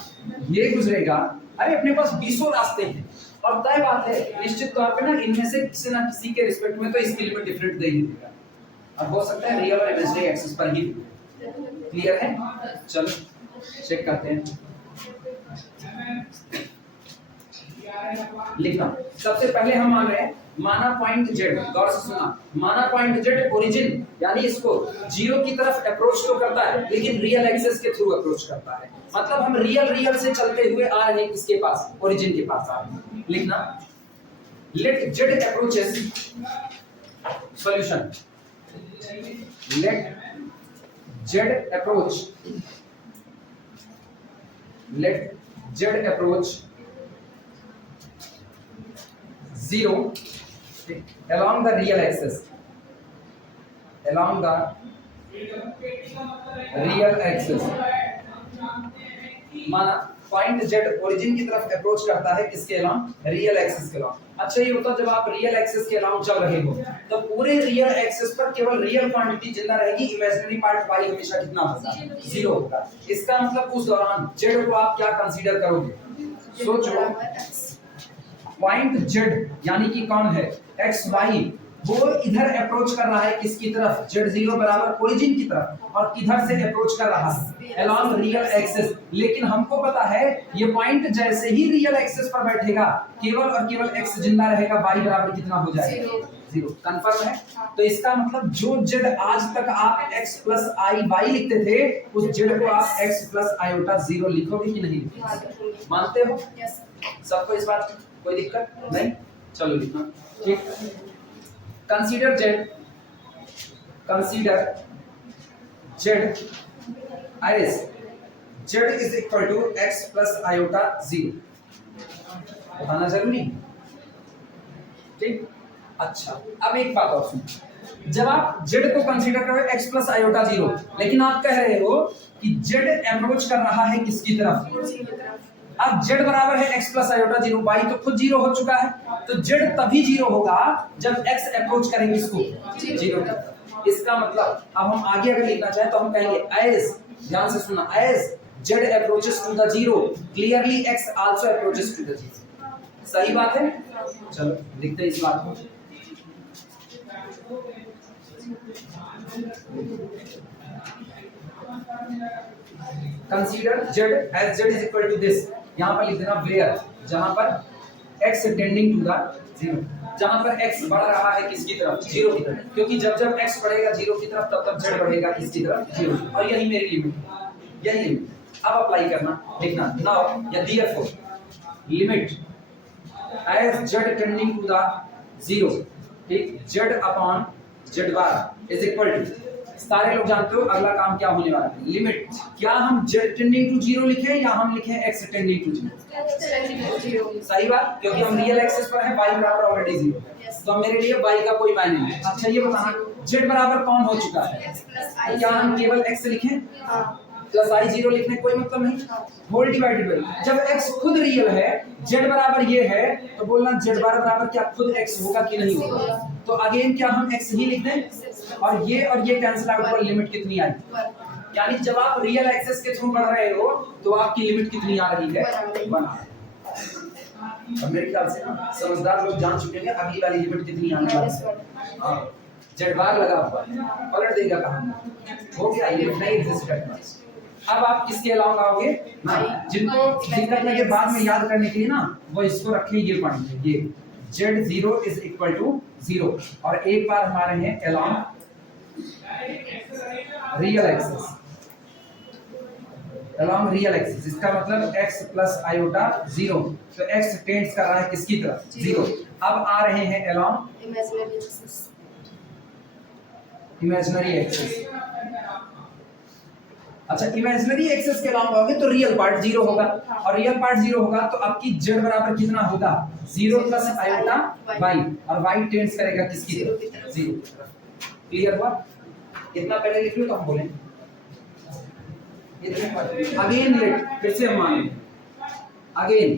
ये गुजरेगा, अरे अपने पास 20 रास्ते हैं, और तय बात है निश्चित तौर पे ना इनमें से किसी ना किसी के रिस्पेक्ट में तो इसकी लिमिट डिफरेंट दे ही देगा। अब हो सकता है रियल और इमेजिनरी एक्सिस पर ही। क्लियर है? चलो चेक करते हैं। लिखना, सबसे पहले हम मान रहे हैं माना पॉइंट z, गौर से सुना, माना पॉइंट z ओरिजिन यानी इसको 0 की तरफ अप्रोच तो करता है लेकिन रियल एक्सिस के थ्रू अप्रोच करता है, मतलब हम रियल से चलते हुए आ रहे हैं किसके पास? ओरिजिन के पास आ रहे हैं। लिखना, let z approaches, solution, let z approach 0 along the real axis, along the real axis, माना पॉइंट z ओरिजिन की तरफ अप्रोच करता है किसके अलाउंग, रियल एक्सिस के अलाउंग। अच्छा ये होता जब आप रियल एक्सिस के अलाउंग चल रहे हो तो पूरे रियल एक्सिस पर केवल रियल क्वांटिटी जिंदा रहेगी, इमेजिनरी पार्ट y हमेशा कितना होगा, 0 होगा। इसका मतलब उस दौरान z को आप क्या कंसीडर करोगे, सोचो पॉइंट z यानी कि कौन है, एक्स वाई, वो इधर अप्रोच कर रहा है किसकी तरफ, z0 बराबर ओरिजिन की तरफ, और किधर से अप्रोच कर रहा है, अलोंग रियल एक्सिस। लेकिन हमको पता है ये पॉइंट जैसे ही रियल एक्सिस पर बैठेगा केवल और केवल x जिंदा रहेगा, y बराबर कितना हो जाएगा, 0। कंफर्म है? तो इसका मतलब जो z आज तक आप x प्लस आई वाई लिखते थे उस z को आप x प्लस आयोटा 0 लिखोगे कि नहीं लिखोगे, मानते हो? सबको इस बात में कोई दिक्कत नहीं? चलो लिखना, ठीक। Consider z as z is equal to x plus iota 0, बताना जरूरी, ठीक। अच्छा अब एक बात और सुनो, जब आप z को कंसीडर करो x प्लस आयोटा 0, लेकिन आप कह रहे हो कि z अप्रोच कर रहा है किसकी तरफ, अब z बराबर है x प्लस आयोटा 0, y तो खुद 0 हो चुका है, तो z तभी 0 होगा जब x अप्रोच करेंगे इसको 0। इसका मतलब अब हम आगे अगर लिखना चाहें तो हम कहेंगे as, ध्यान से सुनना, as z approaches to the 0 clearly x also approaches to the 0। सही बात है? चलो लिखते हैं इस बात को। Consider z as z is equal to this, यहाँ पर लिख देना where, जहाँ पर x टेंडिंग टू द 0, जहाँ पर x बढ़ रहा है किसकी तरफ, 0 की तरफ, क्योंकि जब जब x बढ़ेगा 0 की तरफ तब तब z बढ़ेगा किसकी तरफ, 0, और यही मेरी लिमिट, यही लिमिट। अब अप्लाई करना, लिखना नाउ या therefore limit as z tending to the 0, ठीक, z upon z bar is equal to, सारे लोग जानते हो अगला काम क्या होने वाला है, लिमिट। क्या हम z टेंडिंग टू 0 लिखें या हम लिखें x टेंडिंग टू 0? सही बात, क्योंकि हम रियल एक्सिस पर हैं, y बराबर ऑलरेडी 0 है, तो मेरे लिए y का कोई मायने नहीं। अच्छा ये बताना z बराबर कौन हो चुका है, तो क्या हम केवल x लिखें, प्लस आई 0 लिखने कोई मतलब नहीं, होल डिवाइडेड बाय, जब x खुद रियल है, z बराबर ये है, तो बोलना z बार बराबर क्या खुद x होगा कि नहीं होगा, तो अगेन क्या हम x ही लिख दें, और ये कैंसिल आउट पर लिमिट कितनी आई, यानी जब आप रियल एक्सिस के थ्रू बढ़ रहे हो तो आपकी लिमिट कितनी आ रही है, 1। अब मेरे ख्याल से ना समझदार लोग जान चुके हैं अगली वाली लिमिट कितनी आने वाली है। हां z बार लगा हुआ पलट देगा कहां, हो गया, लिमिट नहीं एग्जिस्ट करता। अब आप किसके अलाउंग आओगे ना, जिनको दिक्कत लगे बाद में याद करने के लिए ना, वो इसको रखें, ये पॉइंट है, ये z0 इज इक्वल टू 0, और एक बार हमारे हैं along real axis, along real axis, इसका मतलब x प्लस आयोटा 0, तो x टेंड्स कर रहा है किसकी तरफ, 0। अब आ रहे हैं अलोंग इमेजिनरी एक्सिस। अच्छा इमेजिनरी एक्सिस के अलाउंग आओगे तो रियल पार्ट 0 होगा, और रियल पार्ट 0 होगा तो आपकी z बराबर कितना होगा, 0 प्लस आयोटा y, और y टेंड्स करेगा किसकी तरफ, 0 की तरफ। क्लियर हुआ? इतना पहले लिख लो तो हम बोलें, अगेन लेट, फिर से हम मान लें, अगेन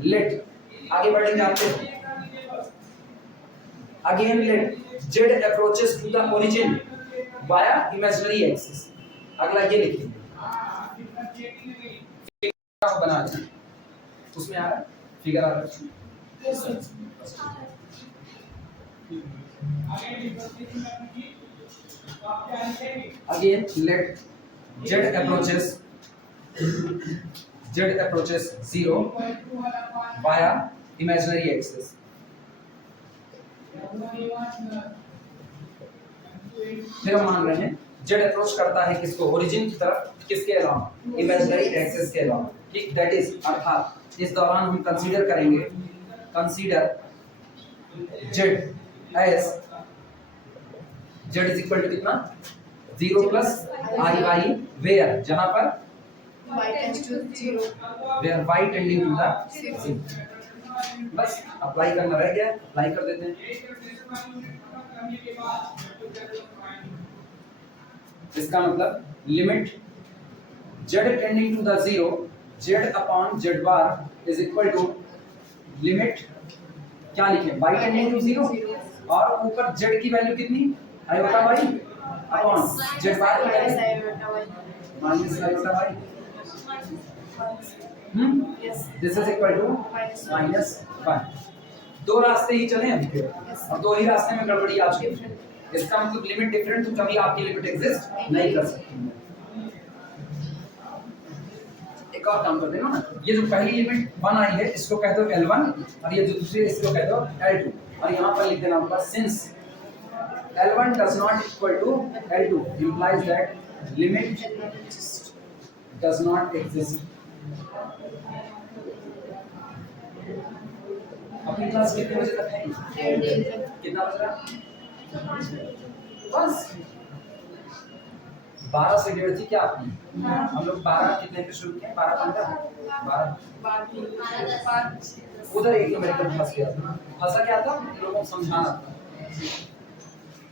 लेट, आगे बढ़ेंगे आपको, again let z approaches to the origin via imaginary axis। अगला ये लिखेंगे, बना दें, उसमें आ रहा है फिगर आ रहा है, again let z approaches 0 via imaginary axis। फिर हम मान रहे हैं z अप्रोच करता है किसको, ओरिजिन की तरफ, किसके अलावा, इमेजिनरी एक्सिस के अलावा, ठीक, दैट इज, अर्थात इस दौरान हम कंसीडर करेंगे, consider z as z is equal to कितना, 0 प्लस आई वाई, वेयर, जहां पर y tends to 0, where y tending to the 0। बस अप्लाई करना रह गया, अप्लाई कर देते हैं। इसका मतलब limit z tending to the zero z upon z bar is equal to limit क्या लिखें y टेंडिंग टू जीरो और ऊपर z की वैल्यू कितनी iota y upon z bar minus iota y this is equal to -1। दो रास्ते ही चले अभी के और दो ही रास्ते में गड़बड़ी आ चुकी है। इसका मतलब लिमिट डिफरेंट तो कभी आपकी लिमिट एग्जिस्ट नहीं कर सकती। एक और काम करते हैं ना, ये जो पहली लिमिट 1 आई है इसको कह दो L1 और ये जो दूसरी इसको कह दो L2 और यहाँ पर लिख देना होगा since L1 does not equal to L2 implies that limit does not exist। अपनी क्लास कितने बजे तक है? कितना बज रहा? बस 12 से 1:30 थी क्या आपकी? हम लोग 12 कितने पे शुरू किए? 12:15 12 उधर एक न्यूमेरिकल फंस गया था। फंसा क्या था? लोगों को समझाना था।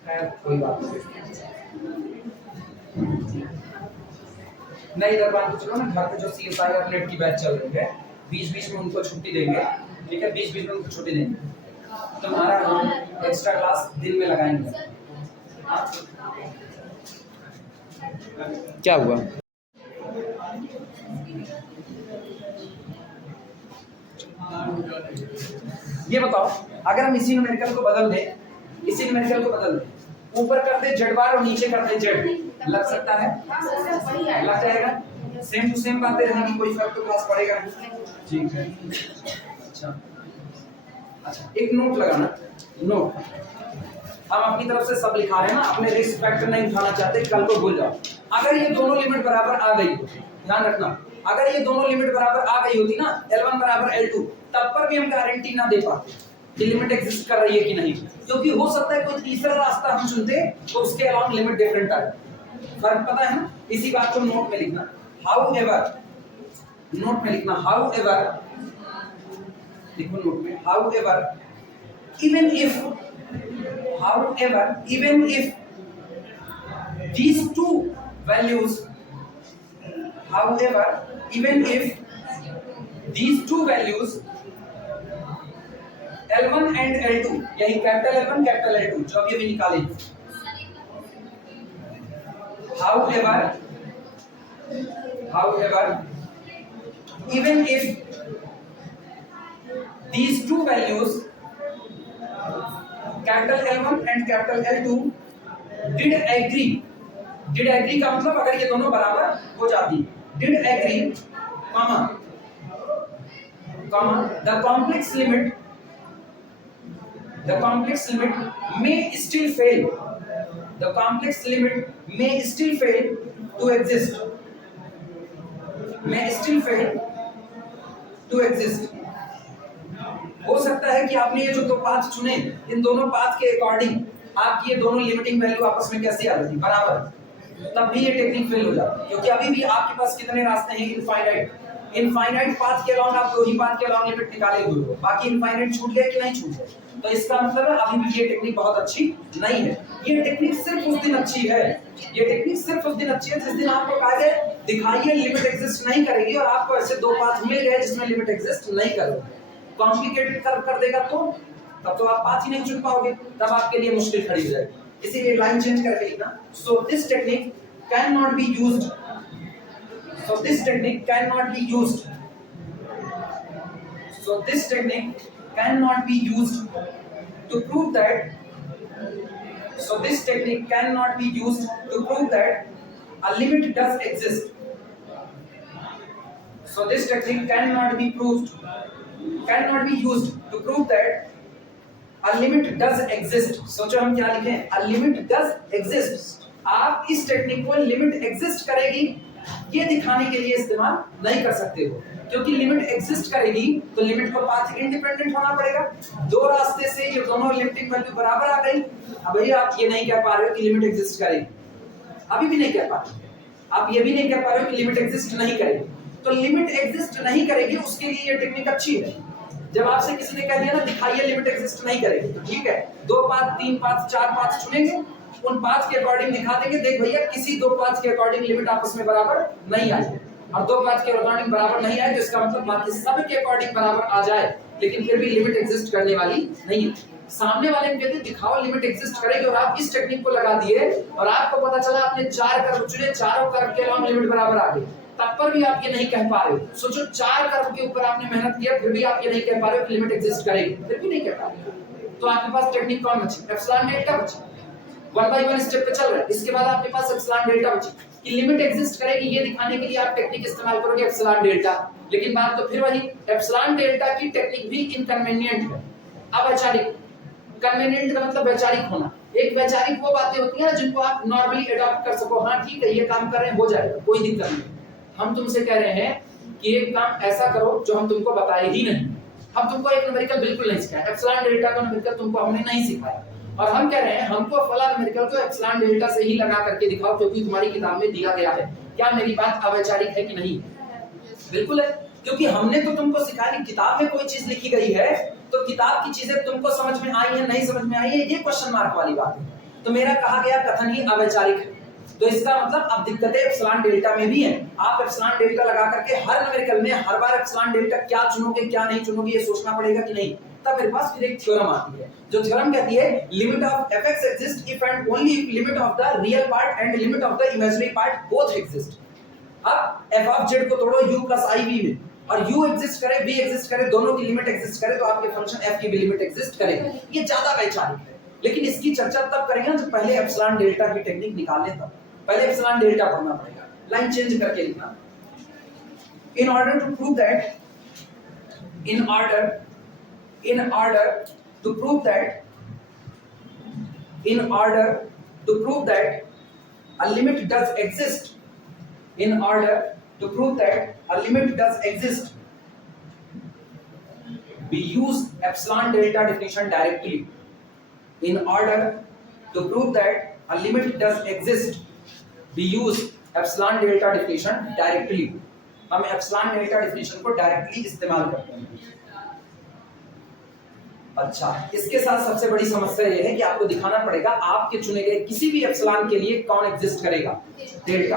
खैर कोई बात नहीं। इधर बात तो चलो ना, घर पे जो CSI और नेट की बैच चल रही है बीच-बीच में उनको छुट्टी देंगे, ठीक है? बीच-बीच में उनको छुट्टी देंगे। तुम्हारा हम एक्स्ट्रा क्लास दिन में लगाएंगे। क्या हुआ? ये बताओ, अगर हम इसी न्यूमेरिकल को बदल दें, ऊपर कर दे z बार और नीचे कर दे z, लग सकता है? लग जाएगा। सेम टू सेम बातें रहेंगी, कोई फर्क तो खास पड़ेगा नहीं। ठीक है। अच्छा एक नोट लगाना। नोट हम अपनी तरफ से सब लिखा रहे हैं ना, अपने रिस्क फैक्टर नहीं उठाना चाहते, कल को भूल जाओ। अगर ये दोनों लिमिट बराबर आ गई, ध्यान रखना, अगर ये दोनों लिमिट बराबर आ गई होती ना L1 बराबर L2, तब पर भी हम गारंटी ना दे पाते कि लिमिट एग्जिस्ट कर रही है कि नहीं, क्योंकि हो सकता है कोई तीसरा रास्ता हम चुनते तो उसके अलावा लिमिट डिफरेंट आए। फर्क पता है ना? इसी बात को नोट में लिखना। हाउएवर, नोट में लिखना हाउएवर, लिखो नोट में however even if these two values L1 and L2, यही कैपिटल L1 कैपिटल L2 जो अभी निकाले, however even if these two values capital L1 and capital L2 did agree का मतलब अगर ये दोनों बराबर हो जाती, did agree comma the complex limit may still fail to exist, हो सकता है कि आपने ये जो दो पाथ चुने, इन दोनों पाथ के अकॉर्डिंग आपकी ये दोनों लिमिटिंग वैल्यू आपस में कैसी आ जाती, बराबर, तब भी ये टेक्निक फेल हो जाती है, क्योंकि अभी भी आपके पास कितने रास्ते हैं? इनफाइनाइट पाथ के अलावा आप दो ही पाथ के अलावा लिमिट निकाले हुए हो, बाकी इनफाइनाइट छूट गए कि नहीं छूट गए। तो इसका मतलब है अभी भी ये टेक्निक बहुत अच्छी नहीं है। ये टेक्निक सिर्फ उस दिन अच्छी है, जिस दिन आपको कहा गया दिखाइए लिमिट एग्जिस्ट नहीं करेगी और आपको ऐसे दो पाथ मिल गए जिसमें लिमिट एग्जिस्ट नहीं करेगी। कॉम्प्लिकेटेड कर देगा तो तब तो आप पाथ ही नहीं चुन पाओगे, तब आपके लिए मुश्किल खड़ी हो जाएगी। इसीलिए लाइन चेंज करके लिखना। So this technique can not be used to prove that a limit does exist. So this technique cannot be used to prove that a limit does exist. सोचो हम क्या लिखें? A limit does exist. आप इस technique को limit exist करेगी ये दिखाने के लिए इस्तेमाल नहीं कर सकते हो, क्योंकि लिमिट एग्जिस्ट करेगी तो लिमिट को पाथ इंडिपेंडेंट होना पड़ेगा। दो रास्ते से ये दोनों लिमिटिंग वैल्यू बराबर आ गई, अब भैया आप ये नहीं कह पा रहे हो कि लिमिट एग्जिस्ट करेगी, अभी भी नहीं कह पा रहे। आप ये भी नहीं कह पा रहे हो कि लिमिट एग्जिस्ट नहीं करेगी। तो लिमिट एग्जिस्ट नहीं करेगी उसके लिए ये टेक्निक अच्छी है, जब आपसे किसी ने कह दिया ना दिखाइए लिमिट एग्जिस्ट नहीं करेगी, तो ठीक है 2 पाथ 3 पाथ 4 पाथ चुनेंगे, उन पाथ के अकॉर्डिंग दिखा देंगे देख भैया किसी 2 पाथ के अकॉर्डिंग लिमिट आपस में बराबर नहीं आई है, और 2 पाथ के अकॉर्डिंग बराबर नहीं आए तो इसका मतलब बाकी सब के अकॉर्डिंग बराबर आ जाए लेकिन फिर भी लिमिट एग्जिस्ट करने वाली नहीं है। सामने वाले ने कहते दिखाओ लिमिट एग्जिस्ट करेगी और आप इस टेक्निक को लगा दिए और आपको पता चला आपने 4 कर्व चुने, चारों कर्व के अलावा लिमिट बराबर आ गई, तब पर भी आप ये नहीं कह पा रहे हो। सोचो 4 कर्व के ऊपर आपने मेहनत किया फिर भी आप ये नहीं कह पा रहे हो कि लिमिट एग्जिस्ट करेगी, फिर भी नहीं कह पा रहे हो, तो आपके पास टेक्निक कौन बची? एप्सिलॉन डेल्टा बची। 1 बाय 1 स्टेप पे चल रहा है, इसके बाद आपके पास एप्सिलॉन डेल्टा बची कि लिमिट एग्जिस्ट करेगी, ये दिखाने के लिए आप टेक्निक इस्तेमाल करोगे एप्सिलॉन डेल्टा। लेकिन बात तो फिर वही, एप्सिलॉन डेल्टा की टेक्निक भी इनकन्वीनिएंट है, अवैचारिक। कन्वीनिएंट का मतलब वैचारिक होना। एक वैचारिक वो बातें होती है ना जिनको आप नॉर्मली अडॉप्ट कर सको, हाँ ठीक है ये काम कर रहे हैं हो जाएगा कोई दिक्कत नहीं। हम तुमसे कह रहे हैं कि एक काम ऐसा करो जो हम तुमको बताए ही नहीं, हम तुमको एक न्यूमेरिकल बिल्कुल नहीं सिखाया, एप्सिलॉन डेल्टा का न्यूमेरिकल तुमको हमने नहीं सिखाया, और हम कह रहे हैं हमको फला न्यूमेरिकल को एप्सिलॉन डेल्टा से ही लगा करके दिखाओ क्योंकि तुम्हारी किताब में दिया गया है। क्या मेरी बात अवैचारिक है कि नहीं? बिल्कुल है, क्योंकि हमने तो तुमको सिखाया कि किताब में कोई चीज लिखी गई है तो किताब की चीजें तुमको समझ में आई है नहीं समझ में आई है, ये क्वेश्चन मार्क वाली बात है। तो मेरा कहा गया कथन ही अवैचारिक है, तो इसका मतलब अब दिक्कतें एप्सिलॉन डेल्टा में भी हैं। आप एप्सिलॉन डेल्टा लगा करके हर न्यूमेरिकल में हर बार एप्सिलॉन डेल्टा क्या चुनोगे क्या नहीं चुनोगे ये सोचना पड़ेगा कि नहीं। तब मेरे पास फिर एक थ्योरम आती है जो थ्योरम कहती है limit of fx exist if and only if limit of the real part and limit of the imaginary part both exist. अब f ऑफ z को तोड़ो u प्लस iv में, और u एग्जिस्ट करे v एग्जिस्ट करे, दोनों की limit exist करे तो आपके फंक्शन f की भी लिमिट एग्जिस्ट करेगी। ये ज्यादा वैचारिक है, लेकिन इसकी चर्चा तब करेंगे जब पहले एप्सिलॉन डेल्टा की टेक्निक निकाल लें, तब पहले एप्सिलॉन डेल्टा पढ़ना पड़ेगा। लाइन चेंज करके लिखना, in order to prove that in order to prove that a limit does exist, in order to prove that a limit does exist, we use epsilon delta definition directly. In order to prove that a limit does exist, we use epsilon delta definition directly. हम epsilon delta definition को directly इस्तेमाल करते हैं। अच्छा, इसके साथ सबसे बड़ी समस्या यह है कि आपको दिखाना पड़ेगा आपके चुने गए किसी भी एप्सिलॉन के लिए कौन एग्जिस्ट करेगा, डेल्टा।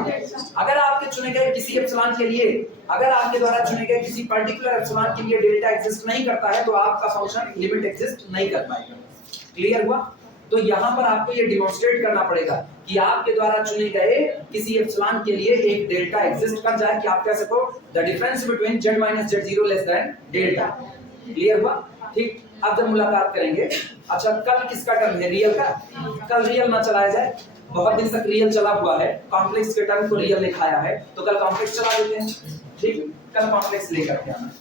अगर आपके चुने गए किसी एप्सिलॉन के लिए, अगर आपके द्वारा चुने गए किसी पर्टिकुलर एप्सिलॉन के लिए डेल्टा एग्जिस्ट नहीं करता है तो आपका फंक्शन लिमिट एग्जिस्ट नहीं कर पाएगा। क्लियर हुआ? तो यहाँ पर आपको ये डिमॉन्स्ट्रेट करना पड़ेगा कि आपके द्वारा चुने गए किसी एप्सिलॉन के लिए एक डेल्टा एग्जिस्ट कर जाए कि आप कह सको the difference between z - z0 less than delta. Clear हुआ? ठीक, अब जब मुलाकात करेंगे, अच्छा कल किसका टर्म है? रियल का। कल रियल ना चलाया जाए, बहुत दिन तक रियल चला हुआ है, कॉम्प्लेक्स के टर्म को रियल लिखाया है तो कल कॉम्प्लेक्स चला देते हैं। ठीक, कल कॉम्प्लेक्स लेकर के आना।